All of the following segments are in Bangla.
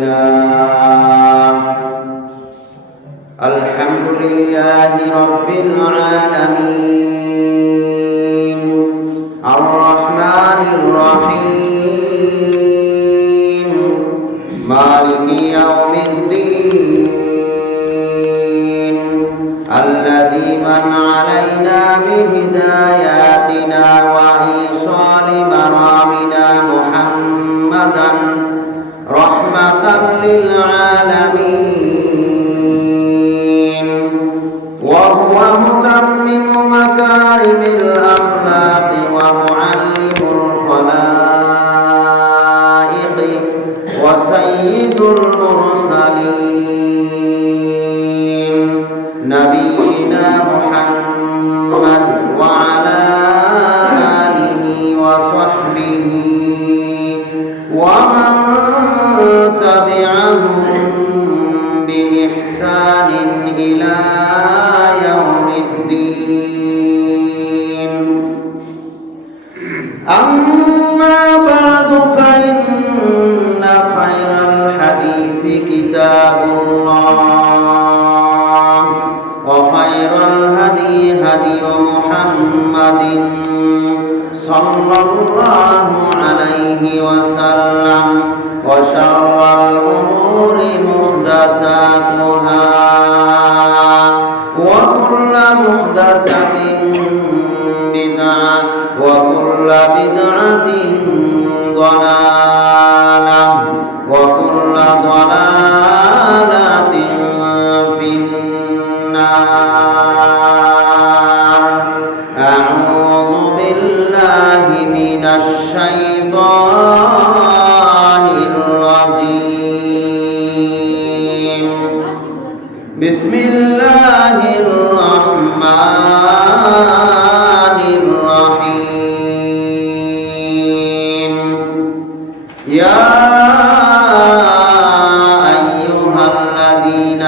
لله الحمد لله رب العالمين الرحمن الرحيم مالك يوم الدين الذي من علينا بهداياتنا وإيصال مرامنا محمدا رحمة للعالمين وهو متمم مكارم الأخلاق ومعلم الخلائق وسيد المرسلين نبينا محمد وعلى آله وصحبه ومن تبعهم بإحسان إلى يوم الدين أما بعد فإن خير الحديث كتاب الله وخير الهدي هدي محمد صلى الله عليه وسلم وشر الأمور محدثاتها وكل محدثة بدعة وكل بدعة ضلالة وكل ضلالة في النار أعوذ بالله من الشيطان الرجيم بسم الله الرحمن الرحيم يا أيها الذين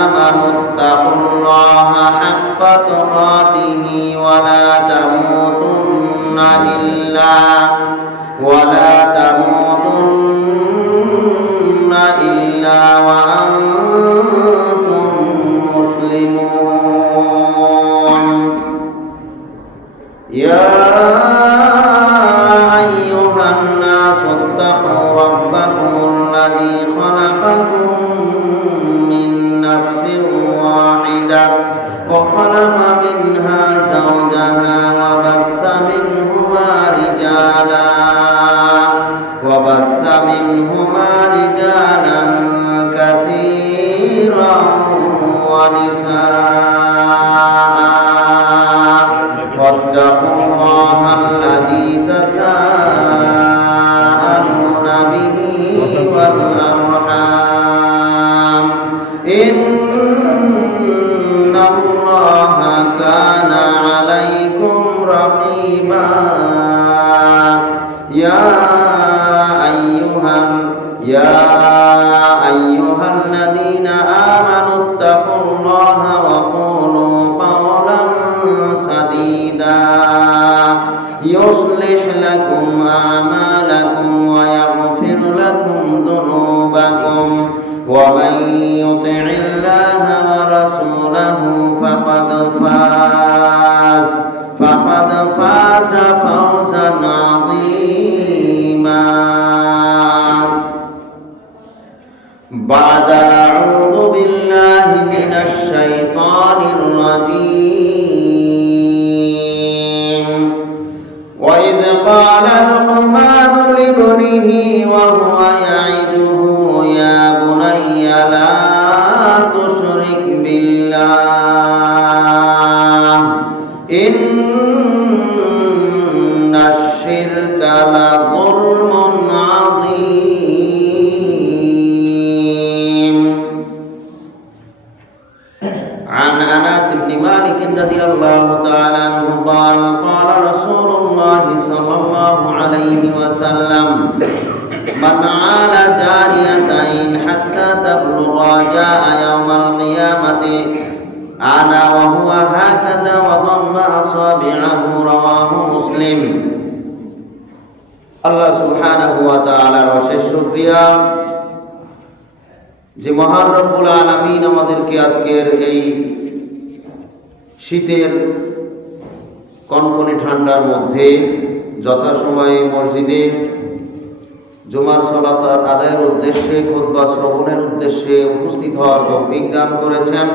آمنوا اتقوا الله حق تقاته ولا تموتن إلا وأنتم مسلمون يا أيها الناس اتقوا ربكم الذي خلقكم من نفس واحدة وخلق منها زوجها وبث منهما رجالا كثيرا ونساء واتقوا الله الذي تساءلون به والأرحام إن الله كان عليكم رقيبا يا أيها الذين آمنوا اتقوا الله وقولوا قولا سديدا يصلح لكم أعمالكم ويغفر لكم ذنوبكم ومن يطع الله ورسوله فقد فاز فوزا عظيما بعد أعوذ بالله من الشيطان الرجيم وإذ قال لقمان لابنه وهو يعظه يا بني لا تشرك بالله إن الشرك لظلم عظيم عن أنس بن مالك رضي الله تعالى عنه قال قال رسول الله صلى الله عليه وسلم من عال جاريتين حتى تبلغا جاء يوم القيامة أنا وهو هكذا وضم أصابعه رواه مسلم আল্লাহ সুবহানাহু ওয়া তাআলার অশেষ শুকরিয়া যে মহান রব্বুল আলামিন আমাদেরকে আজকের এই শীতের কনকনে ঠান্ডার মধ্যে যথাসময়ে মসজিদে জুমার সালাত আদায়ের উদ্দেশ্যে খুতবা শ্রবণের উদ্দেশ্যে উপস্থিত হওয়ার তৌফিক দান করেছেন।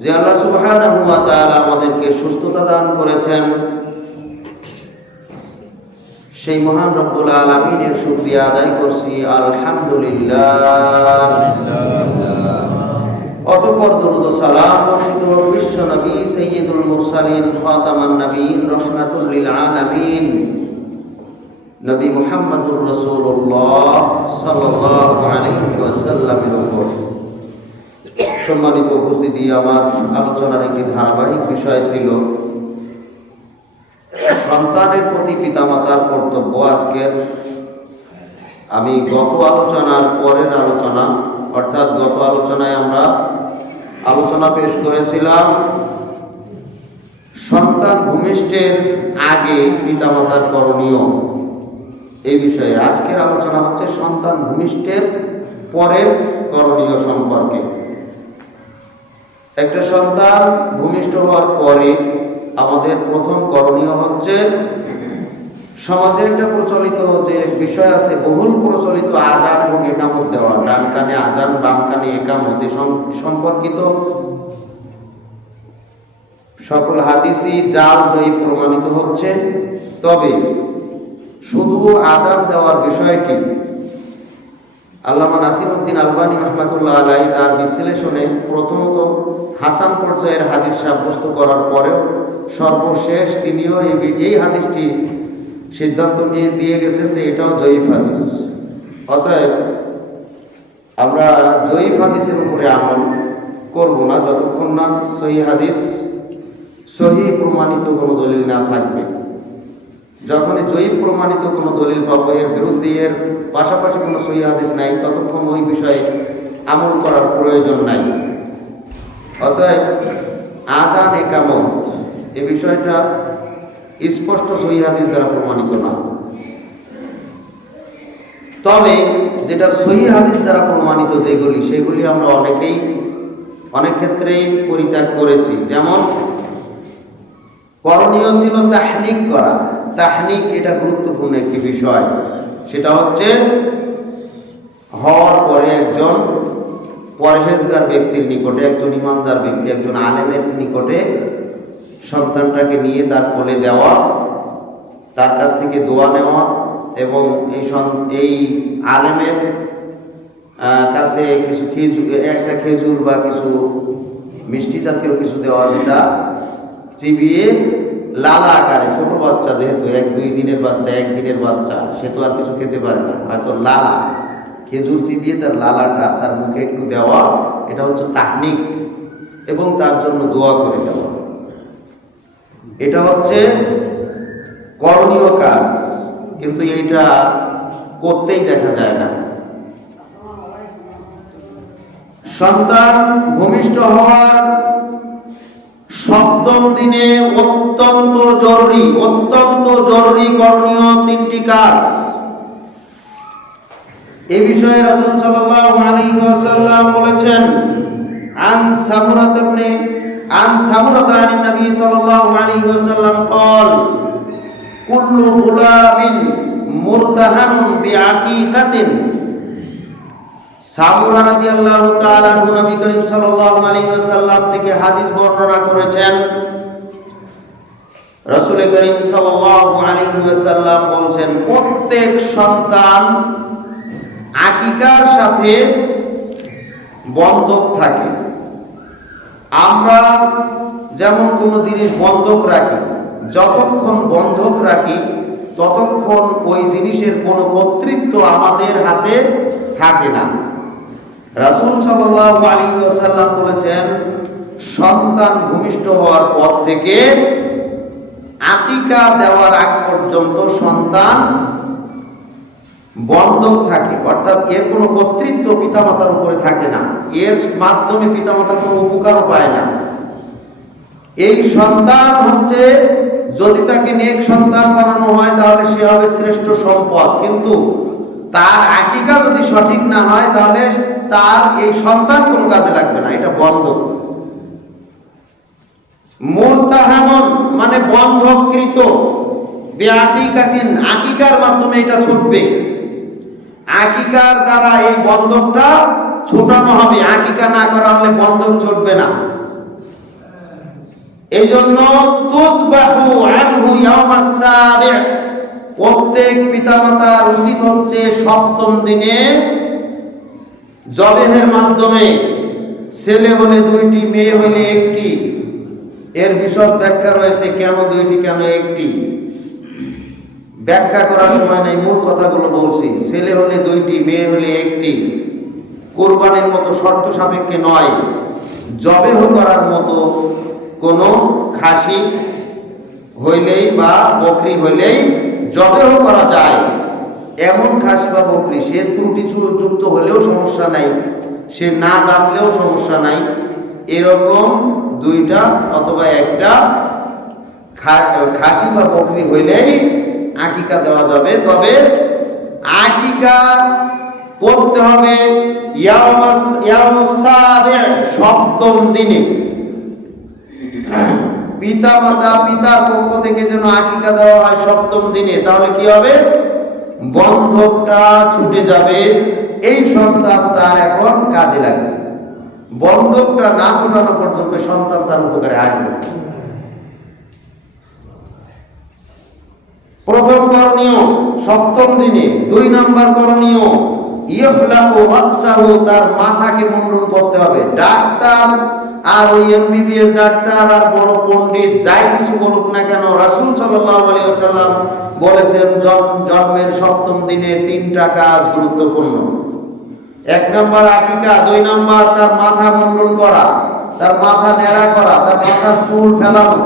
যে আল্লাহ সুবহানাহু ওয়া তাআলা আমাদেরকে সুস্থতা দান করেছেন, সেই মহান রব্বুল আলামিনের শুকরিয়া আদায় করছি আলহামদুলিল্লাহ। অতঃপর দরুদ ও সালাম বর্ষিত হোক বিশ্ব নবী সাইয়্যিদুল মুরসালিন খাতামান নবীন রাহমাতুল লিল আলামিন নবী মুহাম্মদুর রাসূলুল্লাহ সাল্লাল্লাহু আলাইহি ওয়াসাল্লামের উপর। সম্মানিত উপস্থিতি, আমার আলোচনার একটি ধারাবাহিক বিষয় ছিল সন্তানের প্রতি পিতামাতার কর্তব্য। আজকের আমি গত আলোচনার পরের আলোচনা, অর্থাৎ গত আলোচনায় আমরা আলোচনা পেশ করেছিলাম সন্তান ভূমিষ্ঠের আগে পিতামাতার করণীয়, এই বিষয়ে। আজকের আলোচনা হচ্ছে সন্তান ভূমিষ্ঠের পরের করণীয় সম্পর্কে। একটা সন্তান ভূমিষ্ঠ হওয়ার পরে আমাদের প্রথম করণীয় হচ্ছে, সমাজে একটা প্রচলিত যে বিষয় আছে, বহুল প্রচলিত আজান এবং একামত দেওয়া। ডান কানে আজান, বাম কানে একামত সম্পর্কিত সকল হাদিসই জাল জয়ী প্রমাণিত হচ্ছে। তবে শুধু আজান দেওয়ার বিষয়টি আল্লামা নাসিরউদ্দিন আলবানী রাহমাতুল্লাহ আলাইহি তার বিশ্লেষণে প্রথমত হাসান পর্যায়ের হাদিস সাব্যস্ত করার পরেও সর্বশেষ তিনিও এই হাদিসটি সিদ্ধান্ত নিয়ে দিয়ে গেছেন যে এটাও জয়ীফ হাদিস। অতএব আমরা জয়ীফ হাদিসের উপরে আমল করব না যতক্ষণ না সহিহ হাদিস, সহিহ প্রমাণিত কোনো দলিল না থাকবে। যখনই জয়ীফ প্রমাণিত কোনো দলিল পাবো, এর বিরুদ্ধে এর পাশাপাশি কোনো সহিহ হাদিস নাই, ততক্ষণ ওই বিষয়ে আমল করার প্রয়োজন নাই। অতএব আজান একামত এই বিষয়টা স্পষ্ট সহিহ হাদিস দ্বারা প্রমাণিত না। তবে যেটা সহিহ হাদিস দ্বারা প্রমাণিত যেগুলি, সেগুলি আমরা অনেক ক্ষেত্রেই পরিত্যাগ করেছি। যেমন করণীয় ছিল তাহনিক করা। তাহনিক এটা গুরুত্বপূর্ণ একটি বিষয়। সেটা হচ্ছে হওয়ার পরে একজন পরহেজগার ব্যক্তির নিকটে, একজন ইমানদার ব্যক্তি, একজন আলেমের নিকটে সন্তানটাকে নিয়ে তার কোলে দেওয়া, তার কাছ থেকে দোয়া নেওয়া এবং এই আলেমের কাছে কিছু একটা খেজুর বা কিছু মিষ্টি জাতীয় কিছু দেওয়া, যেটা চিবিয়ে লালা আকারে, ছোট বাচ্চা যেহেতু 1-2 দিনের বাচ্চা, 1 দিনের বাচ্চা, সে তো আর কিছু খেতে পারে না, হয়তো লালা খেজুর চিবিয়ে তার লালাটা তার মুখে একটু দেওয়া, এটা হচ্ছে তাহনিক। এবং তার জন্য দোয়া করে দেওয়া, এটা হচ্ছে করণীয় কাজ। কিন্তু এইটা করতেই দেখা যায় না। সন্তান ভূমিষ্ঠ হওয়ার 7ম দিনে অত্যন্ত জরুরি করণীয় 3টি কাজ। এই বিষয়ে রাসূল সাল্লাল্লাহু আলাইহি ওয়াসাল্লাম বলেছেন, আন সামুরাত আন নবী সাল্লাল্লাহু আলাইহি ওয়াসাল্লাম قال কুল্লু গুলামিন মুরতাহানুন বিআকিকাতিন। সামুরা রাদিয়াল্লাহু তাআলা আনহু নবী করিম সাল্লাল্লাহু আলাইহি ওয়াসাল্লাম থেকে হাদিস বর্ণনা করেছেন। রাসূল করিম সাল্লাল্লাহু আলাইহি ওয়াসাল্লাম বলেছেন, প্রত্যেক সন্তান আকিকার সাথে বন্ধক থাকে। আমরা যেমন কোনো জিনিস বন্ধক রাখি, যতক্ষণ বন্ধক রাখি ততক্ষণ ওই জিনিসের কোনো কর্তৃত্ব আমাদের হাতে থাকে না। রাসূল সাল্লাল্লাহু আলাইহি ওয়াসাল্লাম বলেছেন, সন্তান ভূমিষ্ঠ হওয়ার পর থেকে আকিকা দেওয়ার আগ পর্যন্ত সন্তান বন্ধক থাকে, অর্থাৎ এর কোনো কর্তৃত্ব পিতামাতার উপরে থাকে না, এর মাধ্যমে পিতামাতা কোনো উপকারও পায় না। এই সন্তান হচ্ছে, যদি তাকে নেক সন্তান বানানো হয় তাহলে সে হবে শ্রেষ্ঠ সম্পদ, কিন্তু তার আকিকা যদি সঠিক না হয় তাহলে তার এই সন্তান কোনো কাজে লাগবে না, এটা বন্ধক। মুরতাহানুন মানে বন্ধককৃত, বিআকিকাতিন আকিকার মাধ্যমে এটা ছুটবে, আকিকার দ্বারা এই বন্ধকটা ছুটানো হবে, আকিকা না করা হলে বন্ধক ছুটবে না। এই জন্য তুযবাহু আনহু ইয়াওমাস সাবি', প্রত্যেক পিতামাতার উচিত হচ্ছে সপ্তম দিনে জবেহের মাধ্যমে, ছেলে হলে 2টি, মেয়ে হলে 1টি। এর বিশদ ব্যাখ্যা রয়েছে, কেন 2টি কেন 1টি, ব্যাখ্যা করার সময় নেই, মূল কথাগুলো বলছি। ছেলে হলে 2টি, মেয়ে হলে 1টি। কোরবানির মতো শর্ত সাপেক্ষে নয়, জবেহ করার মতো কোনো খাসি হইলেই বা বকরি হইলেই জবেহ করা যায়। এমন খাসি বা বকরি সে ত্রুটি যুক্ত হলেও সমস্যা নাই, সে না দাঁতলেও সমস্যা নাই, এরকম 2টা অথবা 1টা খাসি বা বকরি হইলেই আকিকা দেওয়া যাবে। তবে আকিকা করতে হবে ইয়াউমুস সাবি', সপ্তম দিনে। পিতার পক্ষ থেকে যেন আকিকা দেওয়া হয় সপ্তম দিনে, তাহলে কি হবে? বন্ধকটা ছুটে যাবে, এই সন্তান তার এখন কাজে লাগবে। বন্ধকটা না ছুটানো পর্যন্ত সন্তান তার উপকারে আসবে। প্রথম করণীয় সপ্তম দিনে। 2 নাম্বার করণীয় ইহলাকু রাকসাহু, তার মাথাকে মুন্ডন করতে হবে। ডাক্তার আর ওই এমবিবিএস ডাক্তার আর বড় পণ্ডিত যাই কিছু বলুক না কেন, রাসূল সাল্লাল্লাহু আলাইহি ওয়াসাল্লাম বলেছেন জন্মের সপ্তম দিনে 3টা কাজ গুরুত্বপূর্ণ। 1 নাম্বার আকিকা, 2 নাম্বার তার মাথা মুন্ডন করা, তার মাথা নেড়া করা, তার মাথার চুল ফেলানো।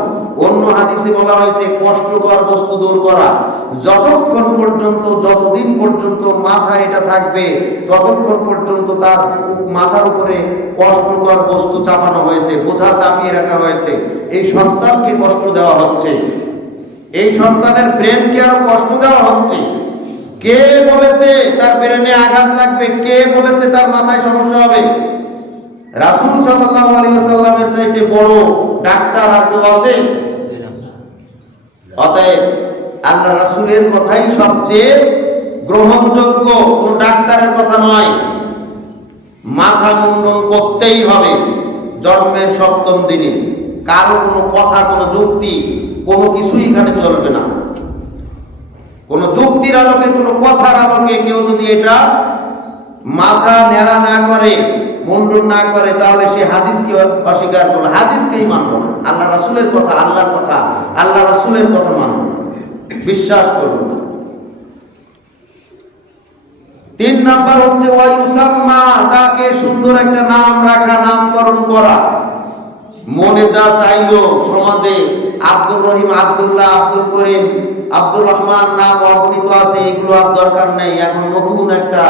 অন্য হাদিসে বলা হয়েছে কষ্টকর বস্তু দূর করা। যতক্ষণ পর্যন্ত, যতদিন পর্যন্ত মাথা এটা থাকবে ততক্ষণ পর্যন্ত তার মাথার উপরে কষ্টকর বস্তু চাপানো হয়েছে, বোঝা চাপিয়ে রাখা হয়েছে। এই সন্তানকে কষ্ট দেওয়া হচ্ছে, এই সন্তানের ব্রেনকে আরো কষ্ট দেওয়া হচ্ছে। কে বলেছে তার ব্রেনে আঘাত লাগবে? কে বলেছে তার মাথায় সমস্যা হবে? রাসূল সাল্লাল্লাহু আলাইহি ওয়াসাল্লামের চাইতে বড় ডাক্তার আর কেউ আছে? অতএব আল্লাহ রাসূলের কথাই সবচেয়ে গ্রহণযোগ্য, কোনো ডাক্তারের কথা নয়। মাথা মুন্ডন করতেই হবে জন্মের সপ্তম দিনে। কারো কোনো কথা, কোনো যুক্তি, কোনো কিছুই এখানে চলবে না। কোনো যুক্তির আলোকে, কোনো কথার আলোকে কেউ যদি এটা মাথা নেড়া না করে, মুন্ডন না করে, তাহলে সে হাদিসকে অস্বীকার করলো, হাদিসকেই মানবো না। আল্লাহ রাসূলের কথা, আল্লাহর কথা, আল্লাহ রাসূলের কথা মানবো না, বিশ্বাস করবো না। 3 নাম্বার হচ্ছে ওয়ায়ুসাম্মা, তাকে সুন্দর একটা নাম রাখা, নামকরণ করা। মনে যা চাইলো সমাজে আব্দুর রহিম, আব্দুল্লাহ, আব্দুল করিম, আব্দুর রহমান নাম অগণিত আছে, এগুলো আর দরকার নেই। এখন নতুন একটা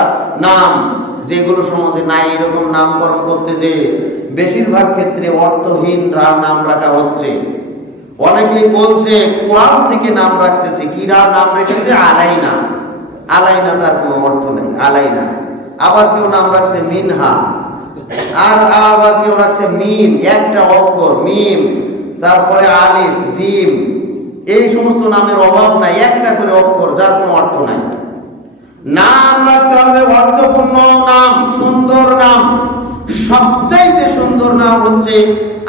নাম যেগুলো সমাজে নাই, এরকম নামকরণ করতে যে বেশিরভাগ ক্ষেত্রে অর্থহীন নাম রাখা হচ্ছে। অনেকেই বলছে কোরআন থেকে নাম রাখতেছে, কিরা নাম রেখেছে আলাইনা। আলাইনা তার কোনো অর্থ নেই, আলাইনা। আবার কেউ নাম রাখছে মিনহা, আর আবার কেউ রাখছে মিম, একটা অক্ষর মিম, তারপরে আলিফ, জিম। এই সমস্ত নামের অভাব নাই, একটা করে অক্ষর, যার কোনো অর্থ নাই। নাম রাখতে হবে অর্থপূর্ণ নাম, সুন্দর নাম। সবচাইতে সুন্দর নাম হচ্ছে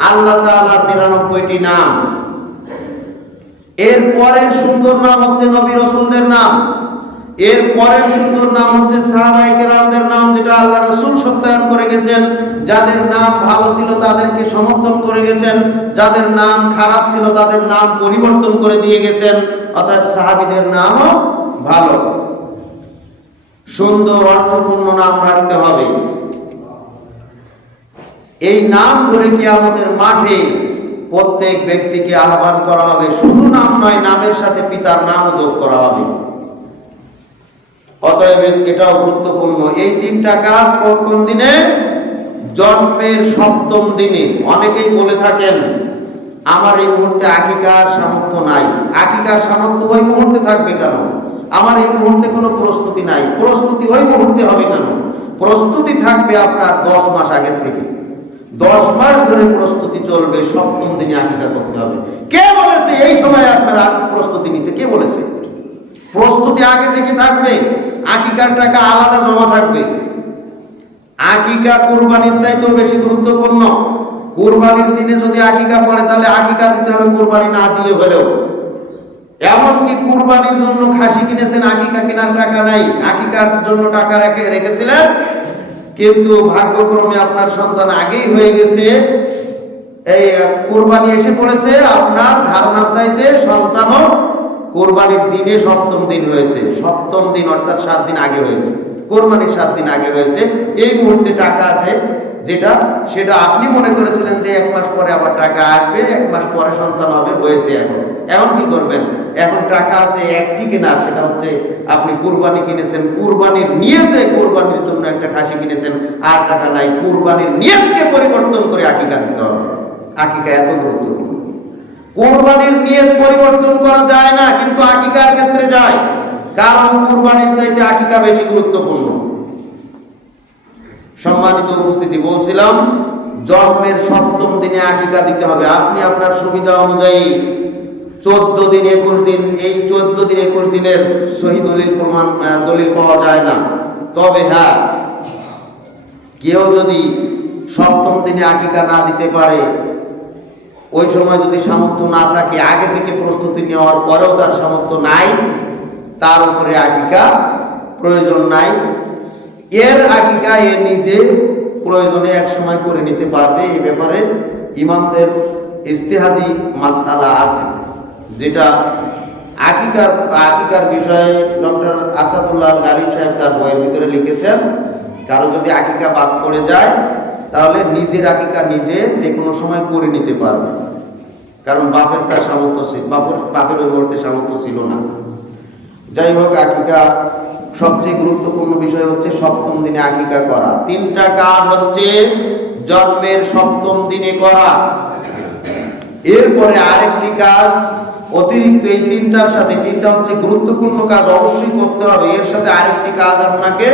আল্লাহ তাআলার 99টি নাম। এর পরের সুন্দর নাম হচ্ছে নবী রাসূলদের নাম। এর পরের সুন্দর নাম হচ্ছে সাহাবায়ে কেরামদের নাম, যেটা আল্লাহ রাসূল সত্যায়ন করে গেছেন। যাদের নাম ভালো ছিল তাদেরকে সমর্থন করে গেছেন, যাদের নাম খারাপ ছিল তাদের নাম পরিবর্তন করে দিয়ে গেছেন। অর্থাৎ সাহাবীদের নামও ভালো, সুন্দর অর্থপূর্ণ নাম রাখতে হবে। এই নাম ধরে কিয়ামতের মাঠে প্রত্যেক ব্যক্তিকে আহ্বান করা হবে। শুধু নাম নয়, নামের সাথে পিতার নামও যোগ করা হবে। অতএব এটাও গুরুত্বপূর্ণ। এই 3টা কাজ কোন দিনে? জন্মের সপ্তম দিনে। অনেকেই বলে থাকেন আমার এই মুহূর্তে আকিকার সামর্থ্য নাই। আকিকার সামর্থ্য ওই মুহূর্তে থাকবে কেন? আমার এই মুহূর্তে কোনো প্রস্তুতি নাই। প্রস্তুতি ওই মুহূর্তে হবে কেন? প্রস্তুতি থাকবে আপনার 10 মাস আগের থেকে। 10 মাস ধরে প্রস্তুতি চলবে, সপ্তম দিনে আকিকা করতে হবে। কে বলেছে এই সময় আপনার প্রস্তুতি নিতে? কে বলেছে? প্রস্তুতি আগে থেকে থাকবে, আকিকার টাকা আলাদা জমা থাকবে। আকিকা কুরবানির চাইতেও বেশি গুরুত্বপূর্ণ। কুরবানির দিনে যদি আকিকা পড়ে তাহলে আকিকা দিতে হবে কুরবানি না দিয়ে হলেও। এমনকি কুরবানির জন্য খাসি কিনেছেন, আকিকা কেনার টাকা নাই, আকিকার জন্য টাকা রেখেছিলেন, কিন্তু ভাগ্যক্রমে আপনার সন্তান আগেই হয়ে গেছে, এই কুরবানি এসে পড়েছে, আপনার ধারণার চাইতে সন্তানও কুরবানির দিনে সপ্তম দিন হয়েছে। সপ্তম দিন অর্থাৎ 7 দিন আগে হয়েছে, কোরবানির 7 দিন আগে হয়েছে। এই মুহূর্তে টাকা আছে সেটা আপনি মনে করেছিলেন যে 1 মাস পরে আবার টাকা আসবে, 1 মাস পরে সন্তান হবে, হয়েছে। এখন কি করবেন? এখন টাকা আছে একটি কেনার, সেটা হচ্ছে আপনি কুরবানি কিনেছেন, কুরবানির নিয়তে কুরবানির জন্য একটা খাসি কিনেছেন, আর টাকা নাই। কুরবানির নিয়তকে পরিবর্তন করে আকিকা দিতে হবে। আকিকা এত গুরুত্বপূর্ণ। কুরবানির নিয়ত পরিবর্তন করা যায় না, কিন্তু আকিকার ক্ষেত্রে যায়, কারণ কুরবানির চাইতে আকিকা বেশি গুরুত্বপূর্ণ। সম্মানিত উপস্থিতি, বলছিলাম জন্মের সপ্তম দিনে আকিকা দিতে হবে। আপনি আপনার সুবিধা অনুযায়ী 14 দিন 21 দিন, এই 14 দিন 21 দিনের সহি দলিল পাওয়া যায় না। তবে হ্যাঁ, কেউ যদি সপ্তম দিনে আকিকা না দিতে পারে, ওই সময় যদি সামর্থ্য না থাকে, আগে থেকে প্রস্তুতি নেওয়ার পরেও তার সামর্থ্য নাই, তার উপরে আকিকা প্রয়োজন নাই। এর আকিকা এ নিজে প্রয়োজনে এক সময় করে নিতে পারবে। এই ব্যাপারে ইমামদের ইজতিহাদি মাসআলা আছে, যেটা আকিকার বিষয়ে ডক্টর আসাদুল্লাহ গালিব সাহেব তার বইয়ের ভিতরে লিখেছেন। কারো যদি আকিকা বাদ পড়ে যায়, তাহলে নিজের আকিকা নিজে যে কোনো সময় করে নিতে পারবে, কারণ বাপের তার সামর্থ্য ছিল, বাপের ওই মুহূর্তে সামর্থ্য ছিল না। যাই হোক, আকিকা সবচেয়ে গুরুত্বপূর্ণ বিষয় হচ্ছে সপ্তম দিনে আকিকা করা। 3টা কাজ হচ্ছে জন্মের সপ্তম দিনে করা। এরপরে আরেকটি কাজ অতিরিক্ত এই 3টার সাথে, 3টা হচ্ছে গুরুত্বপূর্ণ কাজ, অবশ্যই করতে হবে। এর সাথে আরেকটি কাজ আপনাকে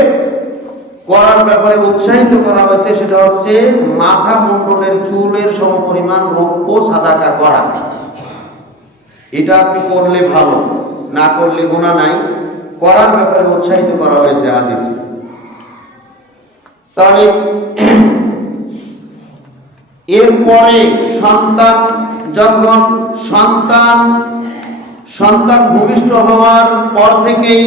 করার ব্যাপারে উৎসাহিত করা হয়েছে, সেটা হচ্ছে মাথা মুন্ডনের চুলের সমপরিমাণ রৌপ্য সাদাকা করা। এটা আপনি করলে ভালো, না করলে গুনাহ নাই। করার ব্যাপারে উৎসাহিত করা হয়েছে হাদিসে। তাহলে এরপরে সন্তান ভূমিষ্ঠ হওয়ার পর থেকেই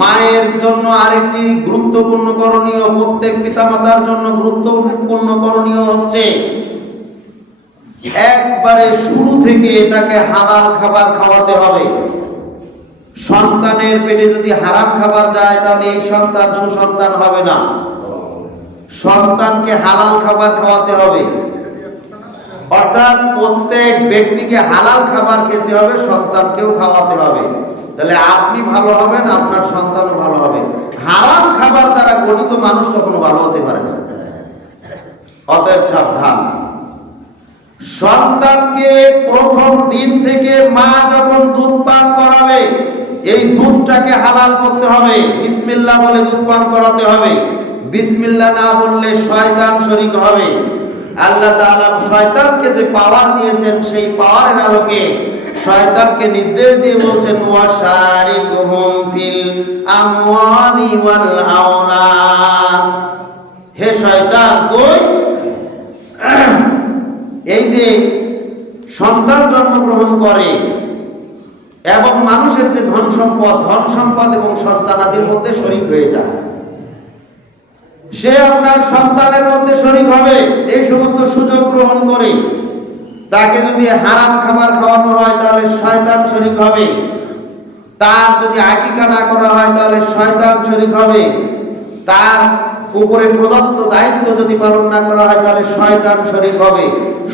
মায়ের জন্য আরেকটি গুরুত্বপূর্ণ করণীয়, প্রত্যেক পিতামাতার জন্য গুরুত্বপূর্ণ করণীয় হচ্ছে একবারে শুরু থেকে তাকে হালাল খাবার খাওয়াতে হবে। সন্তানের পেটে যদি হারাম খাবার যায়, তাহলে এই সন্তান সুসন্তান হবে না। সন্তানকে হালাল খাবার খাওয়াতে হবে, অর্থাৎ প্রত্যেক ব্যক্তিকে হালাল খাবার খেতে হবে, সন্তানকেও খাওয়াতে হবে। তাহলে আপনি ভালো হবেন, আপনার সন্তানও ভালো হবে। হারাম খাবার দ্বারা গঠিত মানুষ কখনো ভালো হতে পারে না। অতএব সাবধান। সন্তানকে প্রথম দিন থেকে মা যখন দুধ পান করাবে, এই দুধটাকে হালাল করতে হবে। বিসমিল্লাহ বলে দুধ পান করাতে হবে। বিসমিল্লাহ না বললে শয়তান শরীক হবে। আল্লাহ তাআলা শয়তানকে যে পাওয়ার দিয়েছেন, সেই পাওয়ারের আলোকে শয়তানকে নির্দেশ দিয়ে বলছেন, ওয়াশারিকুহুম ফিল আমওয়ালি ওয়াল আওলাদ। হে শয়তান, তুই এই যে সন্তান জন্মগ্রহণ করে এবং মানুষের যে ধন সম্পদ এবং সন্তানাদির মধ্যে শরীক হয়ে যায়, সে আপনার সন্তানের মধ্যে শরীক হবে। এই সমস্ত সুযোগ গ্রহণ করে তাকে যদি হারাম খাবার খাওয়ানো হয়, তাহলে শয়তান শরীক হবে। তার যদি আকিকা না করা হয়, তাহলে শয়তান শরীক হবে। তার উপরে প্রদত্ত দায়িত্ব যদি পালন না করা হয়, তাহলে শয়তান শরীক হবে।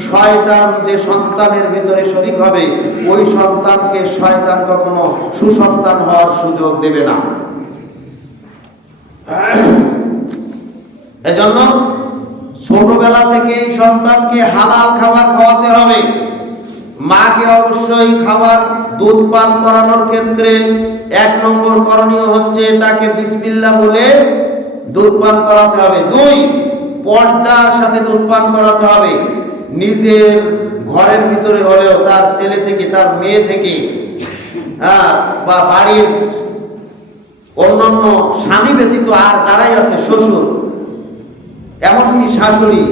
শয়তান যে সন্তানের ভিতরে শরীক হবে, ওই সন্তানকে শয়তান কখনো সুসন্তান হওয়ার সুযোগ দেবে না। এজন্য ছোটবেলা থেকেই সন্তানকে হালাল খাবার খাওয়াতে হবে। মাকে অবশ্যই খাবার দুধ পান করানোর ক্ষেত্রে 1 নম্বর করণীয় হচ্ছে তাকে বিসমিল্লাহ বলে দুধ পান করাতে হবে। 2, পর্দার সাথে দুধ পান করাতে হবে। নিজের ঘরের ভিতরে হলেও তার ছেলে থেকে, তার মেয়ে থেকে, বা বাড়ির অন্যান্য স্বামী ব্যতীত আর যারাই আছে, শ্বশুর, এমনকি শাশুড়ি,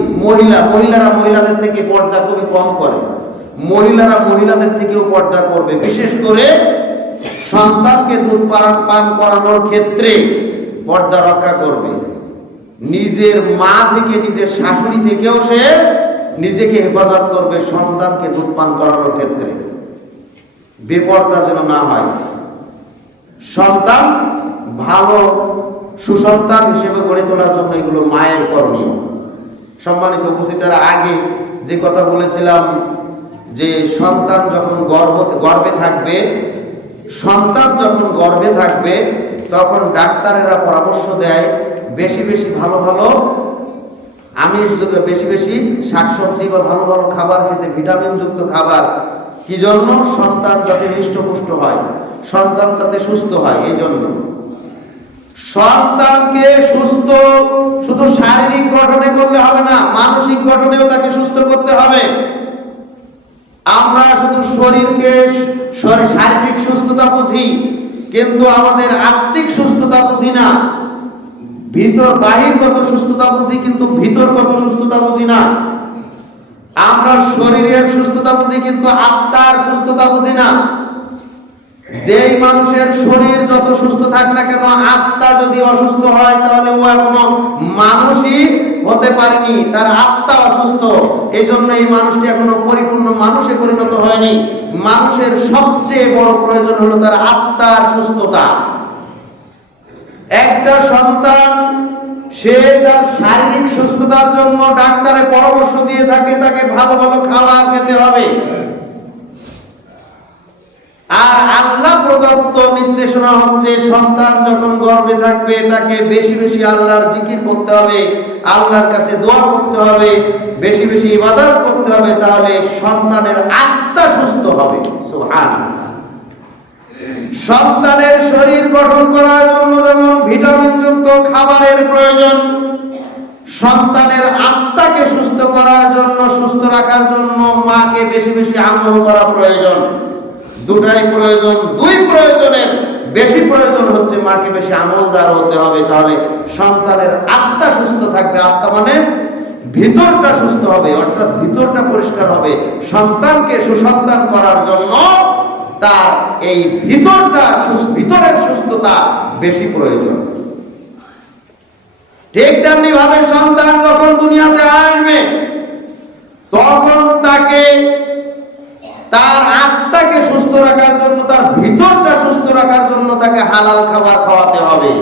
মহিলারা মহিলাদের থেকে পর্দা খুবই কম করে, মহিলারা মহিলাদের থেকেও পর্দা করবে। বিশেষ করে সন্তানকে দুধ পান করানোর ক্ষেত্রে পর্দা রক্ষা করবে। নিজের মা থেকে, নিজের শাশুড়ি থেকেও সে নিজেকে হেফাজত করবে সন্তানকে দুধ পান করানোর ক্ষেত্রে, বেপর্দা যেন না হয়। সন্তান ভালো সুসন্তান হিসেবে গড়ে তোলার জন্য এগুলো মায়ের করণীয়। সম্মানিত উপস্থিতিরা, আগে যে কথা বলেছিলাম যে সন্তান যখন গর্ভে থাকবে, সন্তান যখন গর্ভে থাকবে তখন ডাক্তারেরা পরামর্শ দেয় বেশি বেশি ভালো ভালো আমিষ, বেশি বেশি শাকসবজি বা ভালো ভালো খাবার খেতে, ভিটামিনযুক্ত খাবার। কি জন্য? সন্তান যাতে হৃষ্টপুষ্ট হয়, সন্তান যাতে সুস্থ হয়। এই জন্য সন্তানকে সুস্থ শুধু শারীরিক গঠনে করলে হবে না, মানসিক গঠনেও তাকে সুস্থ করতে হবে। আমরা শুধু শরীরকে, শারীরিক সুস্থতা বুঝি, কিন্তু আমাদের আত্মিক সুস্থতা বুঝি না। ভিতর বাহিরগত সুস্থতা বুঝি, কিন্তু ভিতরগত সুস্থতা বুঝি না। আমরা শরীরের সুস্থতা বুঝি, কিন্তু আত্মার সুস্থতা বুঝি না। যেই মানুষের শরীর যত সুস্থ থাক না কেন, আত্মা যদি অসুস্থ হয় তাহলে ও এখনো মানুষই হতে পারেনি, তার আত্মা অসুস্থ। এই জন্য এই মানুষটি এখনো পরিপূর্ণ মানুষে পরিণত হয়নি। মানুষের সবচেয়ে বড় প্রয়োজন হলো তার আত্মার সুস্থতা। একটা সন্তান সে তার শারীরিক সুস্থতার জন্য ডাক্তারের পরামর্শ দিয়ে থাকে তাকে ভালো ভালো খাবার খেতে হবে। আর আল্লাহ প্রদত্ত নির্দেশনা হচ্ছে সন্তান যখন গর্ভে থাকবে তাকে বেশি বেশি আল্লাহর জিকির করতে হবে, আল্লাহর কাছে দোয়া করতে হবে, বেশি বেশি ইবাদত করতে হবে, তাহলে সন্তানের আত্মা সুস্থ হবে। সুবহানাল্লাহ। সন্তানের শরীর গঠন করার জন্য যেমন ভিটামিনযুক্ত খাবারের প্রয়োজন, সন্তানের আত্মাকে সুস্থ করার জন্য, সুস্থ রাখার জন্য মাকে বেশি বেশি আমল করা প্রয়োজন। দুটাই প্রয়োজন। 2 প্রয়োজনের বেশি প্রয়োজন হচ্ছে মাকে বেশি আমলদার হতে হবে, তাহলে সন্তানের আত্মা সুস্থ থাকবে। আত্মা মানে ভিতরটা সুস্থ হবে, অর্থাৎ ভিতরটা পরিষ্কার হবে। সন্তানকে সুসন্তান করার জন্য তার এই ভিতরের সুস্থতা বেশি প্রয়োজন। ঠিক তেমনি ভাবে সন্তান যখন দুনিয়াতে আসবে তখন তাকে তার আত্মাকে সুস্থ রাখার জন্য, তার ভিতরটা সুস্থ রাখার জন্য তাকে হালাল খাবার খাওয়াতে হবে।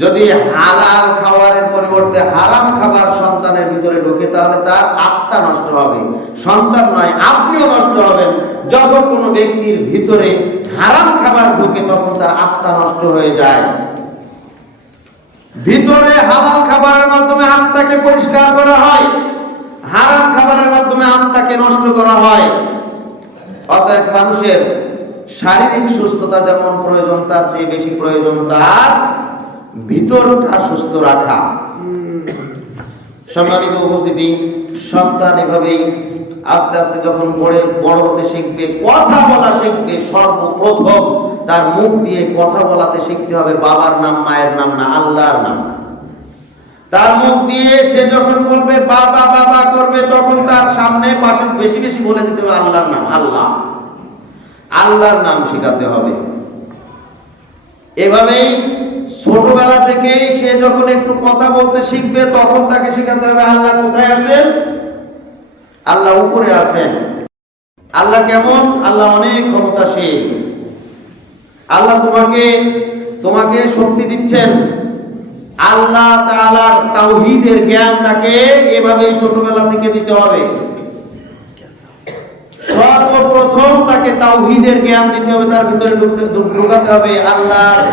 যদি হালাল খাবারের পরিবর্তে হারাম খাবার সন্তানের ভিতরে ঢোকে তাহলে তার আত্মা নষ্ট হবে। সন্তান নয়, আপনিও নষ্ট হবেন। যখন কোনো ব্যক্তির ভিতরে হারাম খাবার ঢোকে তখন তার আত্মা নষ্ট হয়ে যায়। ভিতরে হালাল খাবারের মাধ্যমে আত্মাকে পরিষ্কার করা হয়, হারাম খাবারের মাধ্যমে আত্মাকে নষ্ট করা হয়। অতএব মানুষের শারীরিক সুস্থতা যেমন প্রয়োজন, তার চেয়ে বেশি প্রয়োজন তার ভিতরটা সুস্থ রাখা। সম্মানিত উপস্থিতি, সন্তান এভাবেই আস্তে আস্তে যখন বড় হতে শিখবে, কথা বলা শিখবে, সর্বপ্রথম তার মুখ দিয়ে কথা বলাতে শিখতে হবে বাবার নাম, মায়ের নাম না, আল্লাহর নাম। তার মুখ দিয়ে সে যখন বলবে বাবা বাবা করবে, তখন তার সামনে পাশে বেশি বেশি বলে দিতে হবে আল্লাহর নাম। আল্লাহর নাম শেখাতে হবে। এভাবেই ছোটবেলা থেকেই সে যখন একটু কথা বলতে শিখবে তখন তাকে শেখাতে হবে আল্লাহ কোথায় আছেন, আল্লাহ উপরে আছেন। আল্লাহ কেমন? আল্লাহ অনেক ক্ষমতাশীল। আল্লাহ তোমাকে শক্তি দিচ্ছেন। আল্লাহ তাআলার তাওহীদের জ্ঞান তাকে এভাবেই ছোটবেলা থেকে দিতে হবে। সর্বপ্রথম তাকে তাওহীদের জ্ঞান দিতে হবে, তার ভিতরে ঢুকাতে হবে আল্লাহর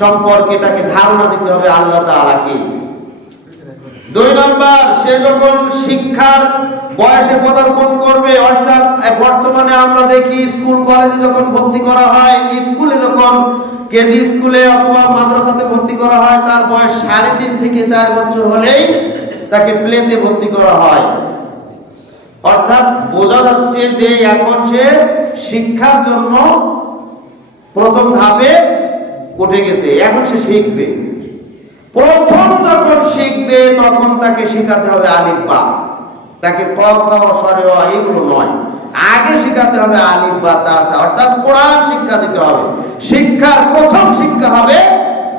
সম্পর্কে, তাকে ধারণা দিতে হবে আল্লাহ তাআলা কি। 2 নম্বর, সে যখন শিক্ষার বয়সে পদার্পণ করবে, অর্থাৎ বর্তমানে আমরা দেখি স্কুল কলেজে যখন ভর্তি করা হয়, স্কুলে যখন কেজি স্কুলে অথবা মাদ্রাসাতে ভর্তি করা হয়, তার বয়স 3.5 থেকে 4 বছর হলেই তাকে প্লেতে ভর্তি করা হয়। অর্থাৎ বোঝা যাচ্ছে যে এখন সে শিক্ষার জন্য প্রথম ধাপে উঠে গেছে, এখন সে শিখবে। প্রথম যখন শিখবে তখন তাকে শেখাতে হবে আলিফ বা, তাকে ক খ সরে এগুলো নয়, আগে শেখাতে হবে আলিফ বা তা সা, অর্থাৎ কোরআন শিক্ষা দিতে হবে। শিক্ষার প্রথম শিক্ষা হবে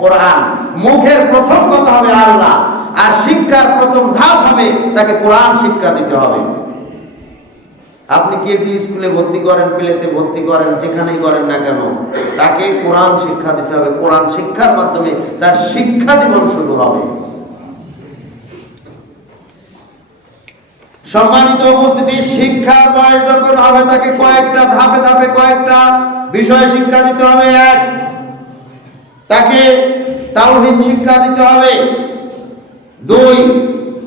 কোরআন, মুখের প্রথম কথা হবে আল্লাহ, আর শিক্ষার প্রথম ধাপ হবে তাকে কোরআন শিক্ষা দিতে হবে। আপনি কেজি স্কুলে ভর্তি করেন, প্লেতে ভর্তি করেন, যেখানেই করেন না কেন, তাকে কোরআন শিক্ষা দিতে হবে। কোরআন শিক্ষার মাধ্যমে তার শিক্ষা জীবন শুরু হবে। সম্মানিত উপস্থিতি, শিক্ষার বয়স যখন হবে তাকে কয়েকটা ধাপে ধাপে কয়েকটা বিষয় শিক্ষা দিতে হবে। এক, তাকে তাওহীদ শিক্ষা দিতে হবে। 2,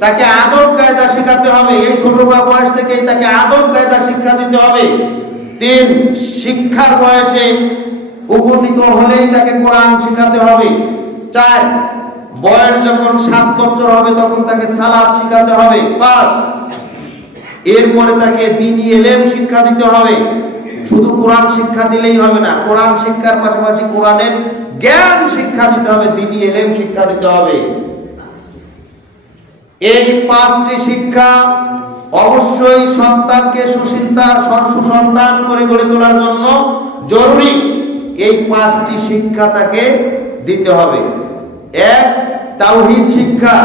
তাকে আদব কায়দা শেখাতে হবে, এই ছোট বয়স থেকেই তাকে আদব কায়দা শিক্ষা দিতে হবে। 3, শিক্ষার বয়সে উপনীত হলেই তাকে কোরআন শেখাতে হবে। 4, বয়স যখন 7 বছর হবে তখন তাকে সালাত শেখাতে হবে। 5, এরপরে তাকে দ্বীনি ইলম শিক্ষা দিতে হবে। শুধু কোরআন শিক্ষা দিলেই হবে না, কোরআন শিক্ষার পাশাপাশি কোরআনের জ্ঞান শিক্ষা দিতে হবে, দ্বীনি ইলম শিক্ষা দিতে হবে। এই 5টি শিক্ষা অবশ্যই সন্তানকে সুসন্তান করে গড়ে তোলার জন্য জরুরি। এই 5টি শিক্ষা তাকে দিতে হবে। 1, তাওহীদ শিক্ষা।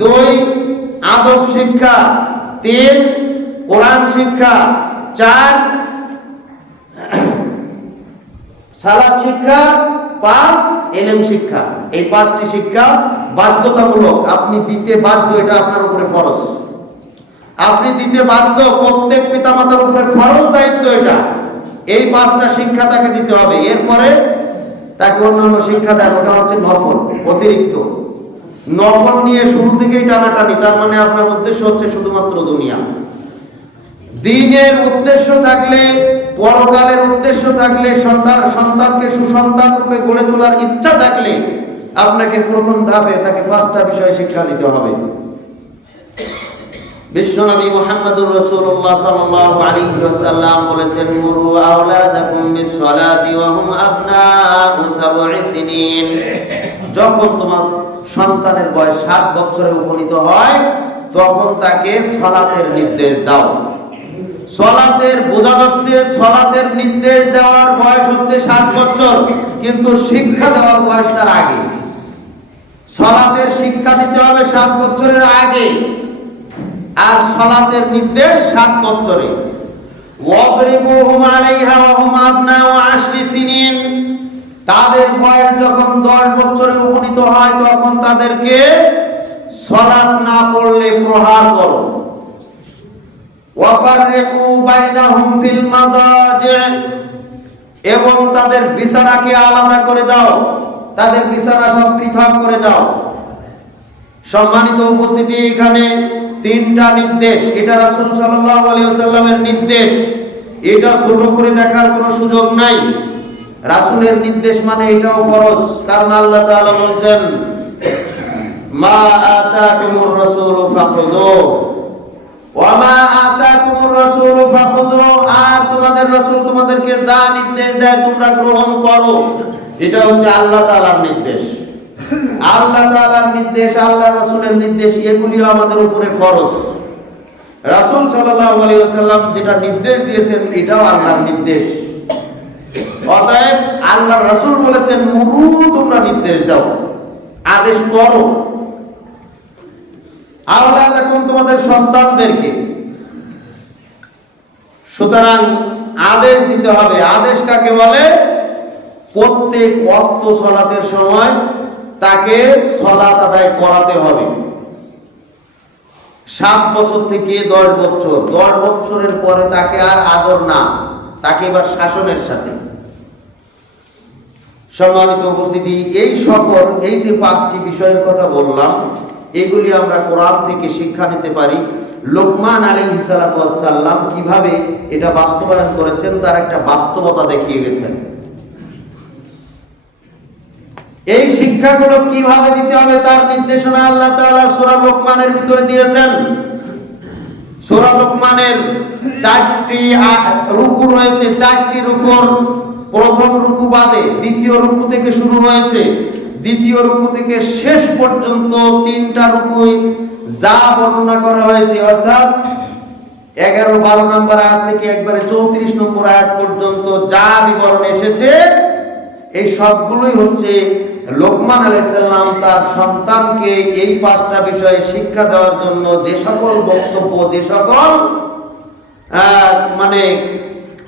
2, আদব শিক্ষা। 3, কোরআন শিক্ষা। 4, সালাত শিক্ষা। 5, ইলম শিক্ষা। এই 5টি শিক্ষা বাধ্যতামূলক, আপনি দিতে বাধ্য, এটা আপনার উপরে ফরজ, আপনি দিতে বাধ্য, প্রত্যেক পিতামাতার উপরে ফরজ দায়িত্ব এটা। এই 5টা শিক্ষা তাকে দিতে হবে। এরপরে তাকে অন্যান্য শিক্ষা দেয়, ওটা হচ্ছে নফল, অতিরিক্ত। নফল নিয়ে শুরু থেকেই টানাটানি, তার মানে আপনার উদ্দেশ্য হচ্ছে শুধুমাত্র দুনিয়া। দ্বীনের উদ্দেশ্য থাকলে, পরকালের উদ্দেশ্য থাকলে, সন্তানকে সুসন্তান রূপে গড়ে তোলার ইচ্ছা থাকলে আপনাকে প্রথম ধাপে তাকে 5টা বিষয় শিক্ষা দিতে হবে। বিশ্বনবী মুহাম্মদুর রাসূলুল্লাহ সাল্লাল্লাহু আলাইহি ওয়াসাল্লাম বলেছেন, মুরু আওলাদাকুম বিসসালাতি ওয়া হুম আবনাউ 7 সিনিন। যখন তোমার সন্তানের বয়স 7 বছরে উপনীত হয় তখন তাকে সালাতের নির্দেশ দাও। সালাতের বোঝা যাচ্ছে সালাতের নির্দেশ দেওয়ার বয়স হচ্ছে 7 বছর, কিন্তু শিক্ষা দেওয়ার বয়স তার আগে। সালাতের শিক্ষা দিতে হবে 7 বছরের আগে, আর সালাতের নির্দেশ 7 বছরে। ওয়াদরিবুহুম আলাইহা ওয়া হুম আবনাউ 10 সিনিন। তাদের বয়স যখন 10 বছরে উপনীত হয় তখন তাদেরকে সালাত না পড়লে প্রহার করো। ওয়াফাররিকু বাইনাহুম ফিল মাদাজি', এবং তাদের বিছানাকে আলাদা করে দাও, তাদের বিছানা সব পৃথক করে দাও। সম্মানিত উপস্থিতি, এখানে 3টা নির্দেশ, এটা রাসূল সাল্লাল্লাহু আলাইহি ওয়াসাল্লামের নির্দেশ, এটা ছোট করে দেখার কোনো সুযোগ নাই। রাসূলের নির্দেশ মানে এটাও ফরজ, কারণ আল্লাহ তাআলা বলেন, মা আতাকুমুর রাসূলু ফাখুযুহু ওয়া মা আতাকুমুর রাসূলু ফাখুযুহু, আর তোমাদের রাসূল তোমাদেরকে যা নির্দেশ দেয় তোমরা গ্রহণ করো। এটা হচ্ছে আল্লাহ তাআলার নির্দেশ। আল্লাহ তাআলার নির্দেশ, আল্লাহ রাসূলের নির্দেশ, এগুলিও আমাদের উপরে ফরজ। রাসূল সাল্লাল্লাহু আলাইহি ওয়াসাল্লাম যেটা নির্দেশ দিয়েছেন এটাও আল্লাহর নির্দেশ। অতএব আল্লাহ রাসূল বলেছেন, মুরু, তোমরা নির্দেশ দাও, আদেশ করো। আওলাদাকুম, তোমাদের সন্তানদেরকে। সুতরাং আদেশ দিতে হবে। আদেশ কাকে বলে? প্রত্যেক ওয়াক্ত সালাতের সময় তাকে সালাত আদায় করাতে হবে। 7 বছর থেকে 10 বছর, 10 বছরের পরে তাকে আর আদর না, তাকে এবার শাসনের সাথে। সম্মানিত উপস্থিতি, এই সকল এই যে 5টি বিষয়ের কথা বললাম, এগুলি আমরা কোরআন থেকে শিক্ষা নিতে পারি। লোকমান আলাইহিস সালাতু ওয়াস সালাম কিভাবে এটা বাস্তবায়ন করেছেন, তার একটা বাস্তবতা দেখিয়ে গেছেন। এই শিক্ষাগুলো কিভাবে দিতে হবে তার নির্দেশনা আল্লাহ তাআলা সূরা লোকমানের ভিতরে দিয়েছেন। সূরা লোকমানের 4টি রুকু রয়েছে, 4টি রুকুর প্রথম রুকু বাদে দ্বিতীয় রুকু থেকে শুরু হয়েছে, দ্বিতীয় রুকু থেকে শেষ পর্যন্ত 3টা রুকুই যা বর্ণনা করা হয়েছে, অর্থাৎ 11-12 নম্বর আয়াত থেকে একবারে 34 নম্বর আয়াত পর্যন্ত যা বিবরণ এসেছে, এই সবগুলোই হচ্ছে লোকমান আলাইহিস সালাম তার সন্তানকে এই 5টা বিষয়ে শিক্ষা দেওয়ার জন্য যে সকল বক্তব্য, যে সকল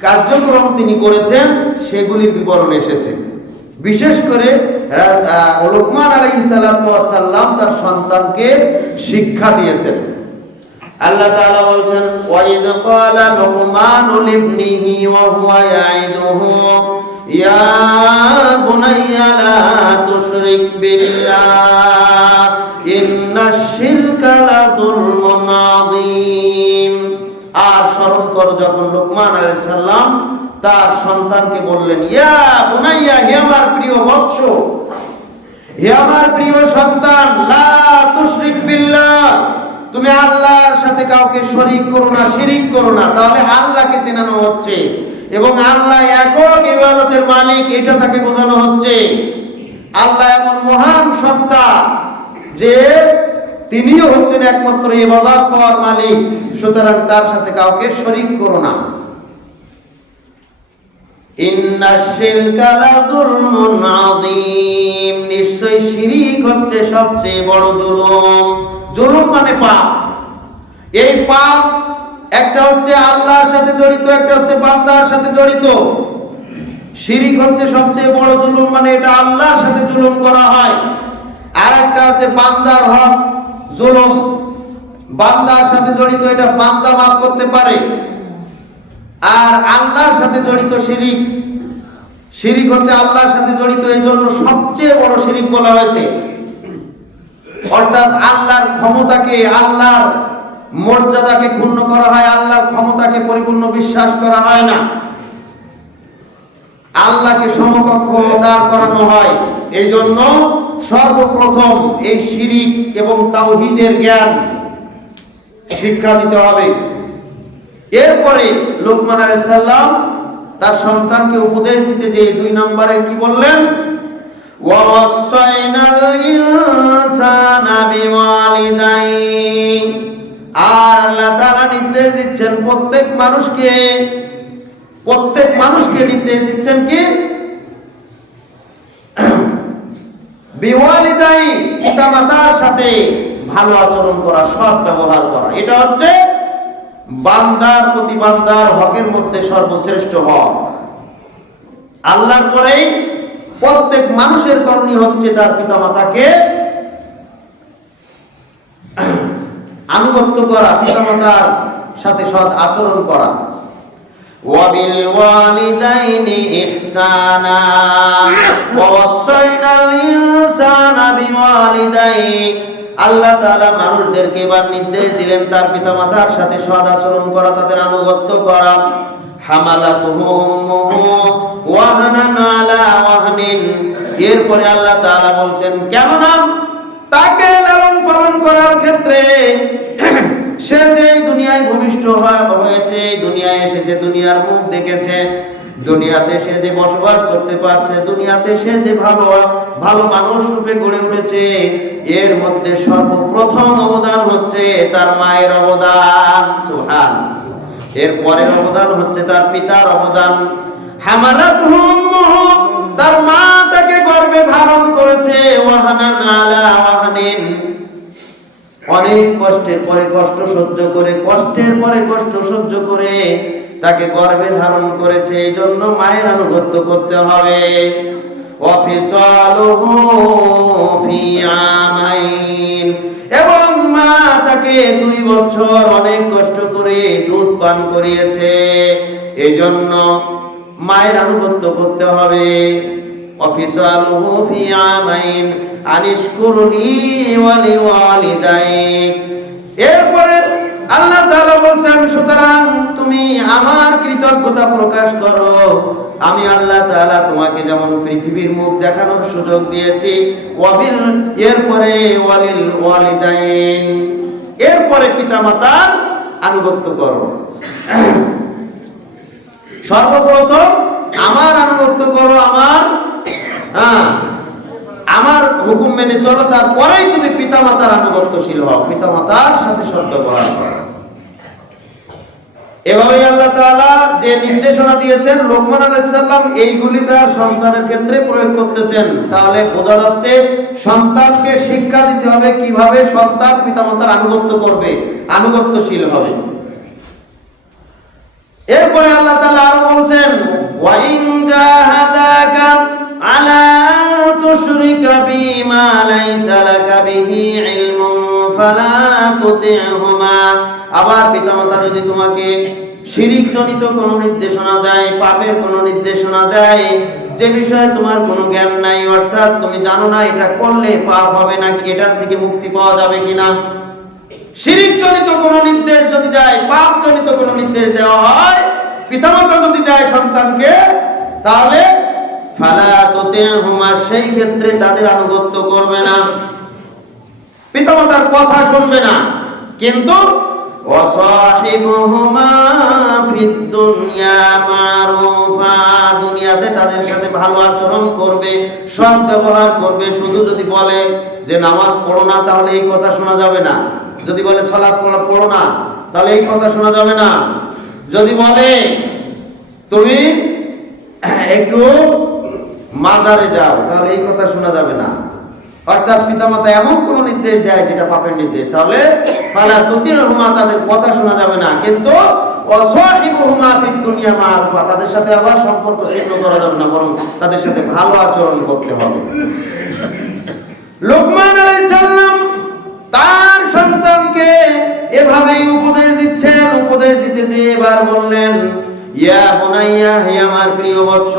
কার্যক্রম তিনি করেছেন সেগুলির বিবরণ এসেছে। বিশেষ করে লোকমান আলাইহিস সালাম তার সন্তানকে শিক্ষা দিয়েছেন। আল্লাহ তাআলা বলছেন, ওয়াইদ ক্বালা লুকমানু লিবনিহি ওয়া হুয়া ইয়াইদুহু ইয়া বুনাইয়া লা তুশরিক বিল্লাহ ইন্নাশ শিরকা লাযুলমুন আযীম। আর স্মরণ করো যখন লোকমান আলাইহিস সালাম তার সন্তানকে বললেন, ইয়া বুনাইয়া, হে আমার প্রিয় বৎস, হে আমার প্রিয় সন্তান, লা তুশরিক বিল্লাহ, তুমি আল্লাহর সাথে কাউকে শরীক করো না, শিরিক করো না। তাহলে আল্লাহকে চেনানো হচ্ছে এবং আল্লাহ একক ইবাদতের মালিক, এটা তাকে বোঝানো হচ্ছে। আল্লাহ এমন মহান সত্তা যে তিনিও হচ্ছেন একমাত্র ইবাদত পাওয়ার মালিক, সুতরাং তার সাথে কাউকে শরীক করো না। ইন্নাশ শিরকা লাযুলমুন আযীম, নিশ্চয় শিরিক হচ্ছে সবচেয়ে বড় জুলুম। জুলুম মানে পাপ। এই পাপ একটা হচ্ছে আল্লাহর সাথে জড়িত, একটা হচ্ছে বান্দার সাথে জড়িত। শিরিক হচ্ছে সবচেয়ে বড় জুলুম, মানে এটা আল্লাহর সাথে জুলুম করা হয়। আর একটা আছে বান্দার হক জুলুম, বান্দার সাথে জড়িত, এটা বান্দা মাফ করতে পারে। আর আল্লাহর সাথে জড়িত শিরিক, শিরিক হচ্ছে আল্লাহর সাথে জড়িত, এই জন্য সবচেয়ে বড় শিরিক বলা হয়েছে। অর্থাৎ আল্লাহর ক্ষমতাকে, আল্লাহর মর্যাদাকে ক্ষুণ্ণ করা হয়, আল্লাহর ক্ষমতাকে পরিপূর্ণ বিশ্বাস করা হয় না, আল্লাহকে সমকক্ষ দাঁড় করানো হয়। এই জন্য সর্বপ্রথম এই শিরিক এবং তাওহীদের জ্ঞান শিক্ষা দিতে হবে। এরপরে লোকমান আলাইহিস সালাম তার সন্তানকে উপদেশ দিতে যে 2 নম্বরে কি বললেন, ওয়াসাইনাল ইনসানা বিওয়ালিদাইহি। আর আল্লাহ তাআলা নির্দেশ দিচ্ছেন প্রত্যেক মানুষকে নির্দেশ দিচ্ছেন কি, বিওয়ালিদাইহি, পিতামাতার সাথে ভালো আচরণ করা, সৎ ব্যবহার করা। এটা হচ্ছে বান্দার প্রতি বান্দার হকের মধ্যে সর্বশ্রেষ্ঠ হক। আল্লাহর পরেই প্রত্যেক মানুষের করণীয় হচ্ছে তার পিতামাতাকে আনুগত্য করা, পিতামাতার সাথে সৎ আচরণ করা। ওয়াবিল ওয়ালিদাইনি ইহসানা ওয়া ওয়াসাইনাল ইনসানা বিওয়ালিদাইহি। আল্লাহ তাআলা মানুষদেরকে এবার নির্দেশ দিলেন তার পিতামাতার সাথে সৎ আচরণ করা, তাদের আনুগত্য করা। হামালাতুহু উম্মুহু ওয়াহানান আলা ওয়াহনিন। এরপরে আল্লাহ তাআলা বলছেন, কেননা তাকে লালন পালন করার ক্ষেত্রে সে যে দুনিয়ায় ভূমিষ্ঠ হয়েছে, দুনিয়ায় এসেছে, দুনিয়ার মুখ দেখেছে, দুনিয়াতে সে যে বসবাস করতে পারছে, দুনিয়াতে সে যে ভালো মানুষ রূপে গড়ে উঠেছে, এর মধ্যে সর্বপ্রথম অবদান হচ্ছে তার মায়ের অবদান। সুবহানাল্লাহ। এর পরের অবদান হচ্ছে তার পিতার অবদান। হামালাতুহু উম্মুহু, তার মা তাকে গর্ভে ধারণ করেছে, ওয়াহানান আলা ওয়াহনিন, অনেক কষ্টের পরে কষ্ট সহ্য করে, কষ্টের পরে কষ্ট সহ্য করে তাকে গর্ভে ধারণ করেছে। এই জন্য মায়ের আনুগত্য করতে হবে। ওয়াফিসালুহু ফি আমাইন, এবং মা তাকে 2 বছর অনেক কষ্ট করে দুধ পান করিয়েছে। এই জন্য মায়ের আনুগত্য করতে হবে। ওয়াফিসালুহু ফি আমাইন আনিশকুরনি ওয়া লিওয়ালিদাইক। এরপরে আল্লাহ তাআলা বলছেন, সুতরাং তুমি আমার কৃতজ্ঞতা প্রকাশ করো। আমি আল্লাহ তাআলা তোমাকে যেমন পৃথিবীর মুখ দেখানোর সুযোগ দিয়েছি, ওয়াবিল এরপরে ওয়ালিল ওয়ালিদাইন, এরপরে পিতামাতার আনুগত্য করো। সর্বপ্রথম আমার আনুগত্য করো, আমার হুকুম মেনে চলো, তারপরেই তুমি পিতামাতার আনুগত্যশীল হও, পিতামাতার সাথে সদ্ব্যবহার করো। এভাবে আল্লাহ তাআলা যে নির্দেশনা দিয়েছেন লোকমান আলাইহিস সালাম এইগুলি তার সন্তানের ক্ষেত্রে প্রয়োগ করতেছেন। তাহলে বোঝা যাচ্ছে সন্তানকে শিক্ষা দিতে হবে কিভাবে সন্তান পিতামাতার আনুগত্য করবে, আনুগত্যশীল হবে। এরপরে আল্লাহ তাআলা আরো বলছেন, ওয়া ইন জাহাদাকা আলা তুশরিকা বিমা লাইসা লাকা বিহি ইলমুন ফালা তুতি'হুমা। আবার পিতামাতা যদি তোমাকে শিরক জনিত কোনো নির্দেশনা দেয়, পাপের কোনো নির্দেশনা দেয়, যে বিষয়ে তোমার কোনো জ্ঞান নাই, অর্থাৎ তুমি জানো না এটা করলে পাপ হবে নাকি এটার থেকে মুক্তি পাওয়া যাবে কিনা, শিরক জনিত কোনো নির্দেশ যদি দেয়, পাপ জনিত কোনো নির্দেশ দেওয়া হয়, পিতামাতা যদি দেয় সন্তানকে, তাহলে ফালা তুতি'হুমা, সেই ক্ষেত্রে তাদের আনুগত্য করবে না, পিতামাতার কথা শুনবে না। কিন্তু ওয়াসাহিবুহুমা ফিদ দুনিয়া মারুফা, দুনিয়াতে তাদের সাথে ভালো আচরণ করবে, সৎ ব্যবহার করবে। শুধু যদি বলে যে নামাজ পড়ো না, তাহলে এই কথা শোনা যাবে না। যদি বলে সালাত পড়ো না, তাহলে এই কথা শোনা যাবে না। যদি বলে তুমি একটু মাজারে যাও, তাহলে এই কথা শোনা যাবে না। অর্থাৎ পিতামাতা এমন কোন নির্দেশ দেয় যেটা পাপের নির্দেশ, তাহলে ফালা তুতি'হুমা, তাদের কথা শোনা যাবে না। কিন্তু ওয়াসাহিবুহুমা ফিদ দুনিয়া মারুফা, তাদের সাথে আবার সম্পর্ক ছিন্ন করা যাবে না, বরং তাদের সাথে ভালো আচরণ করতে হবে। লোকমান আলাইহিস সালাম তার সন্তানকে এভাবেই উপদেশ দিচ্ছেন। উপদেশ দিতে যে এবার বললেন, ইয়া বুনাইয়া, হে আমার প্রিয় বৎস,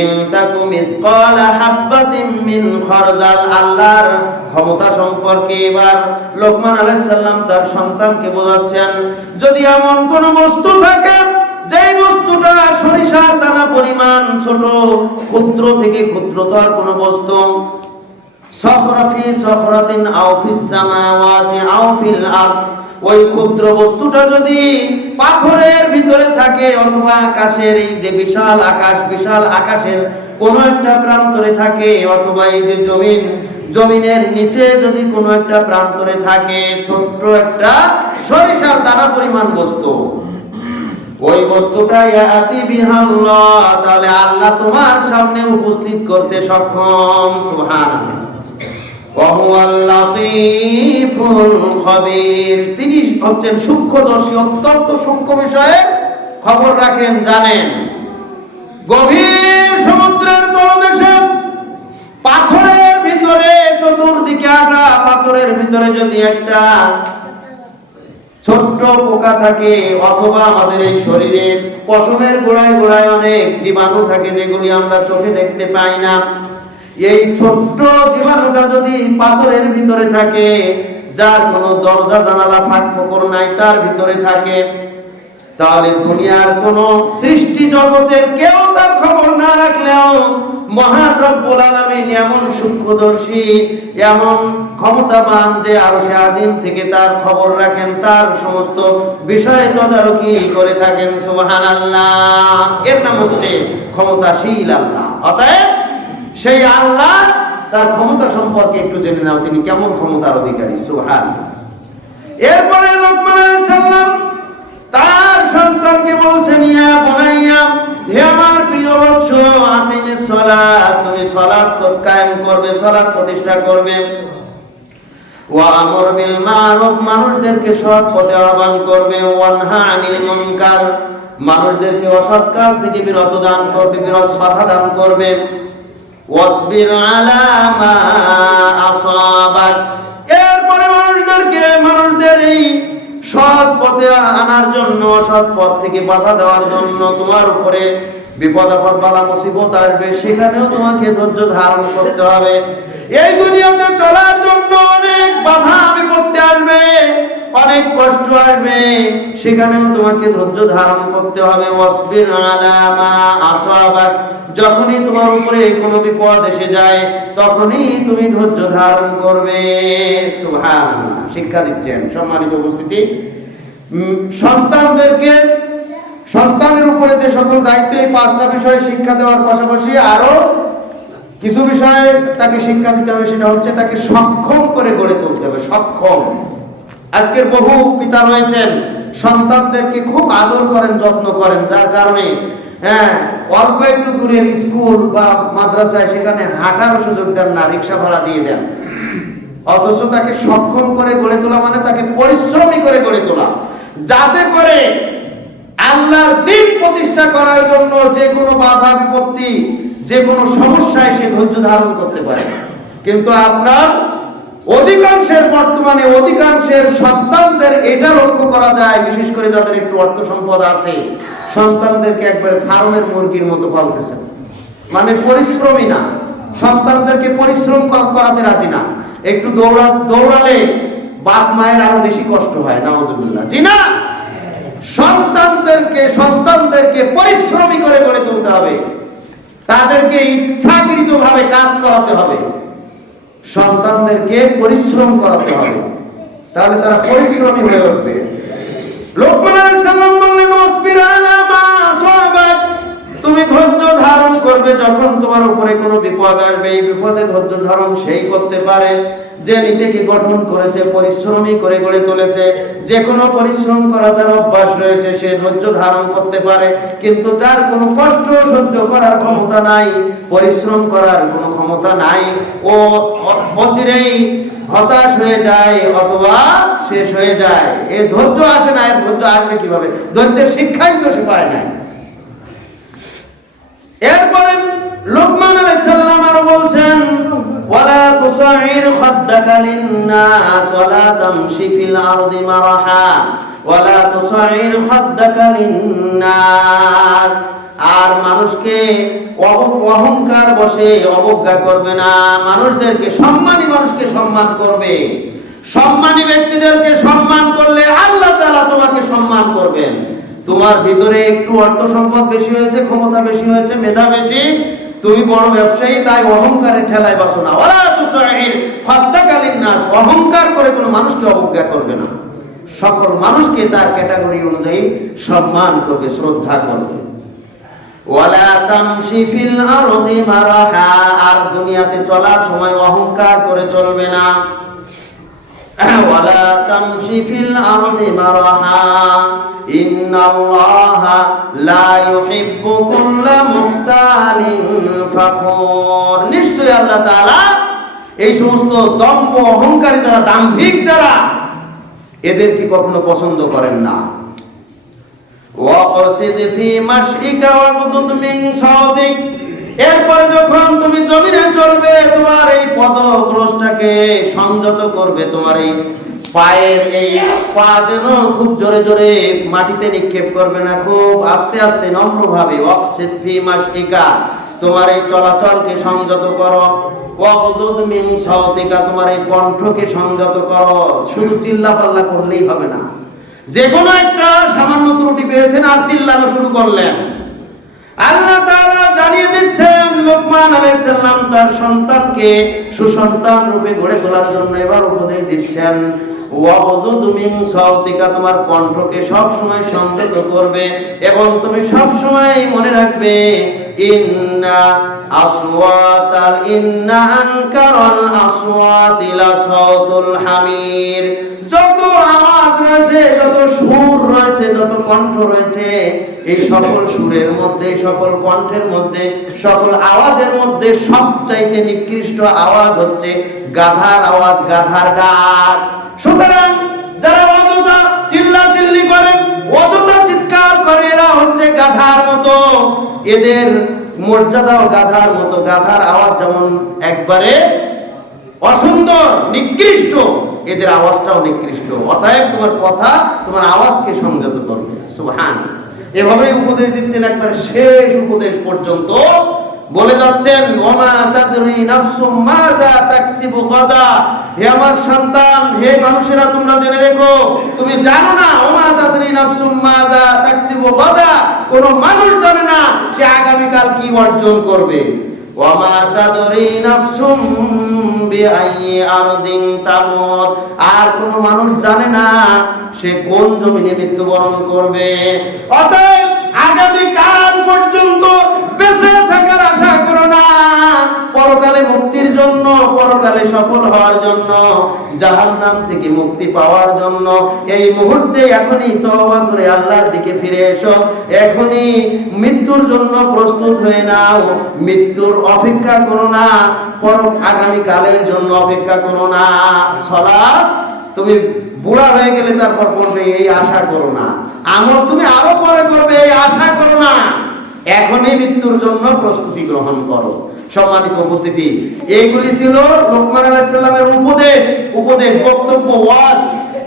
ইন তাকু মিসকালা হাববাতিন মিন খারদাল, আল্লাহর ক্ষমতা সম্পর্কে এবার লোকমান আলাইহিস সালাম তার সন্তানকে বোঝাচ্ছেন, যদি এমন কোন বস্তু থাকে যেই বস্তুটা সরিষার দানা পরিমাণ ছোট, ক্ষুদ্র থেকে ক্ষুদ্রতর কোন বস্তু, সখরা ফি সখরাতিন আও ফিস সামাওয়াতি আও ফিল আরদ, ওই ক্ষুদ্র বস্তুটা যদি পাথরের ভিতরে থাকে অথবা আকাশের এই যে বিশাল আকাশ, বিশাল আকাশের কোনো একটা প্রান্তরে থাকে, অথবা এই যে জমিনের নিচে যদি কোনো একটা প্রান্তরে থাকে, ছোট্ট একটা সরিষার দানা পরিমাণ বস্তু, ওই বস্তুটা ইয়াতি বিহাল্লাহ, তাহলে আল্লাহ তোমার সামনে উপস্থিত করতে সক্ষম। সুবহানাল্লাহ। ওয়াহুয়াল লাতীফুল খবীর, তিনি হচ্ছেন সূক্ষ্মদর্শী, অত্যন্ত সূক্ষ্ম বিষয়ে খবর রাখেন, জানেন। গভীর সমুদ্রের তলদেশে পাথরের ভিতরে, চতুর্দিকে আটা পাথরের ভিতরে যদি একটা ছোট্ট পোকা থাকে, অথবা আমাদের এই শরীরে পশমের গোড়ায় গোড়ায় অনেক জীবাণু থাকে যেগুলি আমরা চোখে দেখতে পাই না, এই ছোট্ট জীবাণুটা যদি পাথরের ভিতরে থাকে, যার কোনো দরজা জানালা ফাঁক ফোকর নাই, তার ভিতরে থাকে, তাহলে দুনিয়ার কোন সৃষ্টি জগতের কেউ তার খবর না রাখলেও মহান রব্বুল আলামিন এমন সূক্ষ্মদর্শী, এমন ক্ষমতাবান যে আরশে আজিম থেকে তার খবর রাখেন, তার সমস্ত বিষয় তদারকি করে থাকেন। সুবহানাল্লাহ। এর নাম হচ্ছে ক্ষমতাশীল আল্লাহ। অতএব সেই আল্লাহ তার ক্ষমতা সম্পর্কে একটু জেনে নাও, তিনি কেমন ক্ষমতার অধিকারী। সুবহানাল্লাহ। এরপরে লোকমান আলাইহিস সালাম তার সন্তানকে বলছেন, ইয়া বুনাইয়া, হে আমার প্রিয় বৎস, আকিমিস সালাত, তুমি সালাত কায়েম করবে, সালাত প্রতিষ্ঠা করবে। ওয়া আমর বিল মারুফ, মানুষদেরকে সৎ পথে আহ্বান করবে। ওয়ানহা আনিল মুনকার, মানুষদেরকে অসৎ কাজ থেকে বিরত বাধা দান করবে। ওয়াসবির আলা মা আসাবাক, এরপরে মানুষদের এই সৎ পথে আনার জন্য, সৎ পথ থেকে বাধা দেওয়ার জন্য তোমার উপরে বিপদ আপদ বালা মুসিবত আসবে, সেখানেও তোমাকে ধৈর্য ধারণ করতে হবে। এই দুনিয়াতে চলার জন্য অনেক বাধা বিপত্তি আসবে, অনেক কষ্ট আসবে, সেখানেও তোমাকে ধৈর্য ধারণ করতে হবে। ওয়াসবির আলা মা আসাবাক, যখনই তোমার উপরে কোনো বিপদ এসে যায় তখনই তুমি ধৈর্য ধারণ করবে। সুবহানাল্লাহ। শিক্ষা দিচ্ছেন সম্মানিত উপস্থিতি, সন্তানের উপরে যে সকল দায়িত্ব, এই 5টা বিষয়ে শিক্ষা দেওয়ার পাশাপাশি আরো কিছু বিষয়ে তাকে শিক্ষা দিতে হবে। সেটা হচ্ছে তাকে সক্ষম করে গড়ে তুলতে হবে। সক্ষম। আজকের বহু পিতা রয়েছেন সন্তানদেরকে খুব আদর করেন, যত্ন করেন, যার কারণে অল্প একটু দূরের স্কুল বা মাদ্রাসায় সেখানে হাঁটার সুযোগ দেন না, রিক্সা ভাড়া দিয়ে দেন। অথচ তাকে সক্ষম করে গড়ে তোলা মানে তাকে পরিশ্রমী করে গড়ে তোলা, যাতে করে আল্লাহর দ্বীন প্রতিষ্ঠা করার জন্য যে কোনো বাধা বিপত্তি, যে কোনো সমস্যায় সে ধৈর্য ধারণ করতে পারে। কিন্তু আপনার বর্তমানে অধিকাংশের সন্তানদের এটা লক্ষ্য করা যায়, বিশেষ করে যাদের একটু অর্থ সম্পদ আছে, সন্তানদেরকে একবারে ফার্মের মুরগির মতো পালতেছে। মানে পরিশ্রমী না, সন্তানদেরকে পরিশ্রম করাতে রাজি না। একটু দৌড়ালে বাপ মায়ের আরো বেশি কষ্ট হয়। নাউযুবিল্লাহ। জি না, সন্তানদেরকে পরিশ্রমী করে গড়ে তুলতে হবে, তাদেরকে ইচ্ছাকৃতভাবে কাজ করাতে হবে, সন্তানদেরকে পরিশ্রম করাতে হবে, তাহলে তারা পরিশ্রমী হয়ে উঠবে। লোকমান আলাইহিস সালাম বললেন, ওয়াসবির আলা মা আসাবাক, তুমি ধৈর্য ধারণ করবে যখন তোমার উপরে কোনো বিপদ আসবে। এই বিপদে ধৈর্য ধারণ সেই করতে পারে যে নিজেকে গঠন করেছে, পরিশ্রমী করে গড়ে তুলেছে, যে কোনো পরিশ্রম করা তার অভ্যাস রয়েছে, সে ধৈর্য ধারণ করতে পারে। কিন্তু যার কোনো কষ্ট সহ্য করার ক্ষমতা নাই, পরিশ্রম করার কোনো ক্ষমতা নাই, ও অচিরেই হতাশ হয়ে যায় অথবা শেষ হয়ে যায়। এই ধৈর্য আসে না। এর ধৈর্য আসবে কিভাবে? ধৈর্যের শিক্ষাই তো সে পায় না। এরপরে লোকমান আলাইহিস সালাম আরো বলছেন, ওয়ালা তুসাইর খাদ্দাকা লিন-নাস ওয়ালা তামশি ফিল আরদি মারহা ওয়ালা তুসাইর খাদ্দাকা লিন-নাস, আর মানুষকে অহংকার বশে অবজ্ঞা করবে না। মানুষদেরকে মানুষকে সম্মান করবে। সম্মানী ব্যক্তিদেরকে সম্মান করলে আল্লাহ তাআলা তোমাকে সম্মান করবেন। তোমার ভিতরে একটু অর্থ সম্পদ বেশি হয়েছে, ক্ষমতা বেশি হয়েছে, মেধা বেশি, তুমি বড় ব্যবসায়ী, তাই অহংকারের ঠেলায় বাসো না। ওয়ালা তুসাইর খাদ্দাকা লিন-নাস, অহংকার করে কোনো মানুষকে অবজ্ঞা করবে না। সকল মানুষকে তার ক্যাটাগরি অনুযায়ী সম্মান করবে, শ্রদ্ধা করবে। ওয়ালা তামশি ফিল আরদি মারহা, আর দুনিয়াতে চলার সময় অহংকার করে চলবে না। ওয়ালা তামশি ফিল আরদি মারহা ইন্নাল্লাহা লা ইউহিব্বু কুল্লা মুখতালিন ফাখুর, নিশ্চয়ই আল্লাহ তাআলা এই সমস্ত দম্ভ অহংকারী যারা, দাম্ভিক যারা, এদেরকে কখনো পছন্দ করেন না। ওয়াকসিদ ফি মাশইকা ওয়াগদুদ মিন সাওতিক, এরপরে যখন তুমি জমিনে চলবে তোমার এই পদগ্রস্তাকে সংযত করবে। তোমার এই পায়ের এই পা যেন খুব জোরে জোরে মাটিতে নিক্ষেপ করবে না, খুব আস্তে আস্তে নম্রভাবে। ওয়াকসিদ ফি মাশইকা, তোমার এই চলাচলকে সংযত করো। ওয়াগদুদ মিন সাওতিকা, তোমার এই কণ্ঠকে সংযত করো। শুধু চিল্লাপাল্লা করলেই হবে না। যে কোনো একটা সামান্য ত্রুটি পেয়েছেন আর চিল্লানো শুরু করলেন। আল্লাহ তাআলা জানিয়ে দিচ্ছেন লোকমান আলাইহিস সালাম তার সন্তানকে সুসন্তান রূপে গড়ে তোলার জন্য এবার উপদেশ দিচ্ছেন, ওয়াগদুদ মিন সাওতিকা, তোমার কণ্ঠকে সব সময় সংযত করবে এবং তুমি সব সময় মনে রাখবে, ইন্না আনকারাল আসওয়াতি লা সাওতুল হামির, যত আওয়াজ রয়েছে, যত সুর রয়েছে, যত কণ্ঠ রয়েছে, এই সকল সুরের মধ্যে, সকল কণ্ঠের মধ্যে, সকল আওয়াজের মধ্যে সবচাইতে নিকৃষ্ট আওয়াজ হচ্ছে গাধার আওয়াজ, গাধার ডাক। সুতরাং যারা অযথা চিল্লাচিল্লি করে, অযথা চিৎকার করে, এরা হচ্ছে গাধার মতো। এদের মর্যাদাও গাধার মতো। গাধার আওয়াজ যেমন একবারে অসুন্দর, নিকৃষ্ট, এদের আওয়াজটাও নিকৃষ্ট। অতএব তোমার কথা, তোমার আওয়াজকে সংযত করবে। সুবহানাল্লাহ। এভাবেই উপদেশ দিচ্ছেন, একবারে শেষ উপদেশ পর্যন্ত বলে যাচ্ছেন, ওমা তাদরি নাফসুম মাযা তাকসিবু গাদা, হে আমার সন্তান, হে মানুষেরা, তোমরা জেনে রেখো, তুমি জানো না, ওমা তাদরি নাফসুম মাযা তাকসিবু গাদা, কোন মানুষ জানে না সে আগামীকাল কি অর্জন করবে। ওয়া মা তাদরি নাফসুম বিআইয়ি আরদিন তামুত, আর কোন মানুষ জানে না সে কোন জমিনে মৃত্যুবরণ করবে। অতএব আগামীকাল পর্যন্ত বেঁচে থাকার আশা করো না। পরকালে মুক্তির জন্য, পরকালে সফল হওয়ার জন্য, জাহান্নাম থেকে মুক্তি পাওয়ার জন্য এই মুহূর্তে এখনই তওবা করে আল্লাহর দিকে ফিরে এসো। এখনই মৃত্যুর জন্য প্রস্তুত হয়ে নাও। মৃত্যুর অপেক্ষা করো না, আগামী কালের জন্য অপেক্ষা করো না। সালাত তুমি বুড়া হয়ে গেলে তারপর পড়বে এই আশা করো না। আমল তুমি আরো পরে করবে এই আশা করো না। এখনই মৃত্যুর জন্য প্রস্তুতি গ্রহণ করো। সম্মানিত উপস্থিতি, এইগুলি ছিল লোকমান আলাইহিস সালামের উপদেশ, বক্তব্য, ওয়াজ।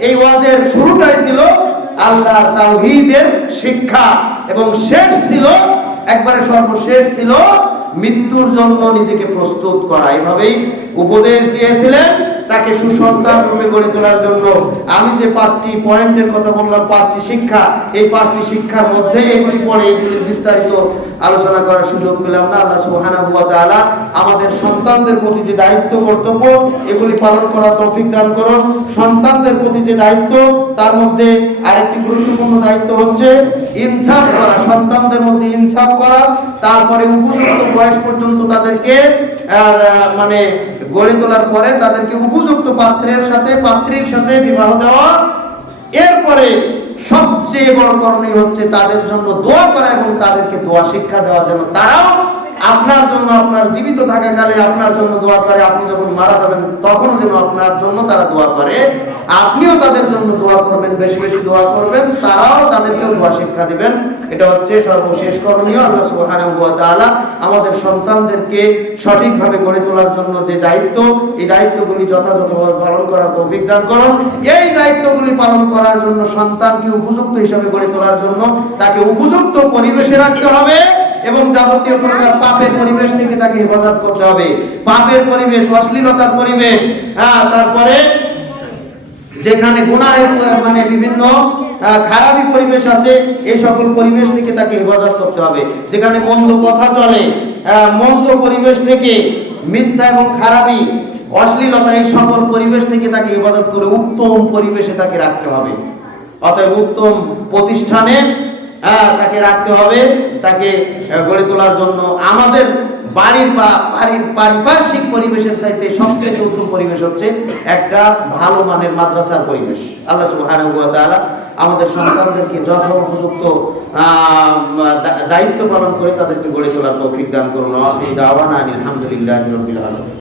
এই ওয়াজের শুরুটাই ছিল আল্লাহর তাওহীদের শিক্ষা এবং শেষ ছিল, একবারে সর্বশেষ ছিল মৃত্যুর জন্য নিজেকে প্রস্তুত করা। এইভাবেই উপদেশ দিয়েছিলেন তাকে সুসন্তান রূপে গড়ে তোলার জন্য। আমি যে 5টি পয়েন্টের কথা বললাম, 5টি শিক্ষা, এই 5টি শিক্ষার মধ্যে এগুলি পড়ে এগুলির বিস্তারিত আলোচনা করার সুযোগ পেলাম না। আল্লাহ সুবহানাহু ওয়া তাআলা আমাদের সন্তানদের প্রতি যে দায়িত্ব কর্তব্য এগুলি পালন করার তৌফিক দান করুন। সন্তানদের প্রতি যে দায়িত্ব তার মধ্যে আরেকটি গুরুত্বপূর্ণ দায়িত্ব হচ্ছে ইনসাফ করা, সন্তানদের মধ্যে ইনসাফ করা। তারপরে উপযুক্ত বয়স পর্যন্ত তাদেরকে মানে গড়ে তোলার পরে তাদেরকে উপযুক্ত পাত্রীর সাথে বিবাহ দেওয়া। এরপরে সবচেয়ে বড় করণীয় হচ্ছে তাদের জন্য দোয়া করা এবং তাদেরকে দোয়া শিক্ষা দেওয়া, যেন তারাও আপনার জন্য, আপনার জীবিত থাকাকালে আপনার জন্য দোয়া করে, আপনি যখন মারা যাবেন তখনও যেন আপনার জন্য তারা দোয়া করে, আপনিও তাদের জন্য দোয়া করবেন, বেশি বেশি দোয়া করবেন, তারাও তাদেরকেও দোয়া শিক্ষা দিবেন। এটা হচ্ছে সর্বশেষ করণীয়। আল্লাহ সুবহানাহু ওয়া তাআলা আমাদের সন্তানদেরকে সঠিকভাবে গড়ে তোলার জন্য যে দায়িত্ব, এই দায়িত্বগুলি যথাযথভাবে পালন করার তৌফিক দান করুন। এই দায়িত্বগুলি পালন করার জন্য সন্তানকে উপযুক্ত হিসাবে গড়ে তোলার জন্য তাকে উপযুক্ত পরিবেশে রাখতে হবে এবং যাবতীয় প্রকার পাপের পরিবেশ থেকে তাকে হেফাজত করতে হবে। পাপের পরিবেশ, অশ্লীলতার পরিবেশ, তারপরে যেখানে গুনাহের মানে বিভিন্ন খারাপি পরিবেশ আছে, এই সকল পরিবেশ থেকে তাকে হেফাজত করতে হবে। যেখানে মন্দ কথা চলে, মন্দ পরিবেশ থেকে, মিথ্যা এবং খারাপি, অশ্লীলতা, এই সকল পরিবেশ থেকে তাকে হেফাজত করে উত্তম পরিবেশে তাকে রাখতে হবে। অতএব উত্তম প্রতিষ্ঠানে তাকে রাখতে হবে। তাকে গড়ে তোলার জন্য আমাদের বাড়ির বা পারিপার্শ্বিক পরিবেশের চাইতে সবচেয়ে উত্তম পরিবেশ হচ্ছে একটা ভালো মানের মাদ্রাসার পরিবেশ। আল্লাহ সুবহানাহু ওয়া তাআলা আমাদের সন্তানদেরকে যথোপযুক্ত দায়িত্ব পালন করে তাদেরকে গড়ে তোলার তৌফিক দান করুন। আলহামদুলিল্লাহি রাব্বিল আলামিন।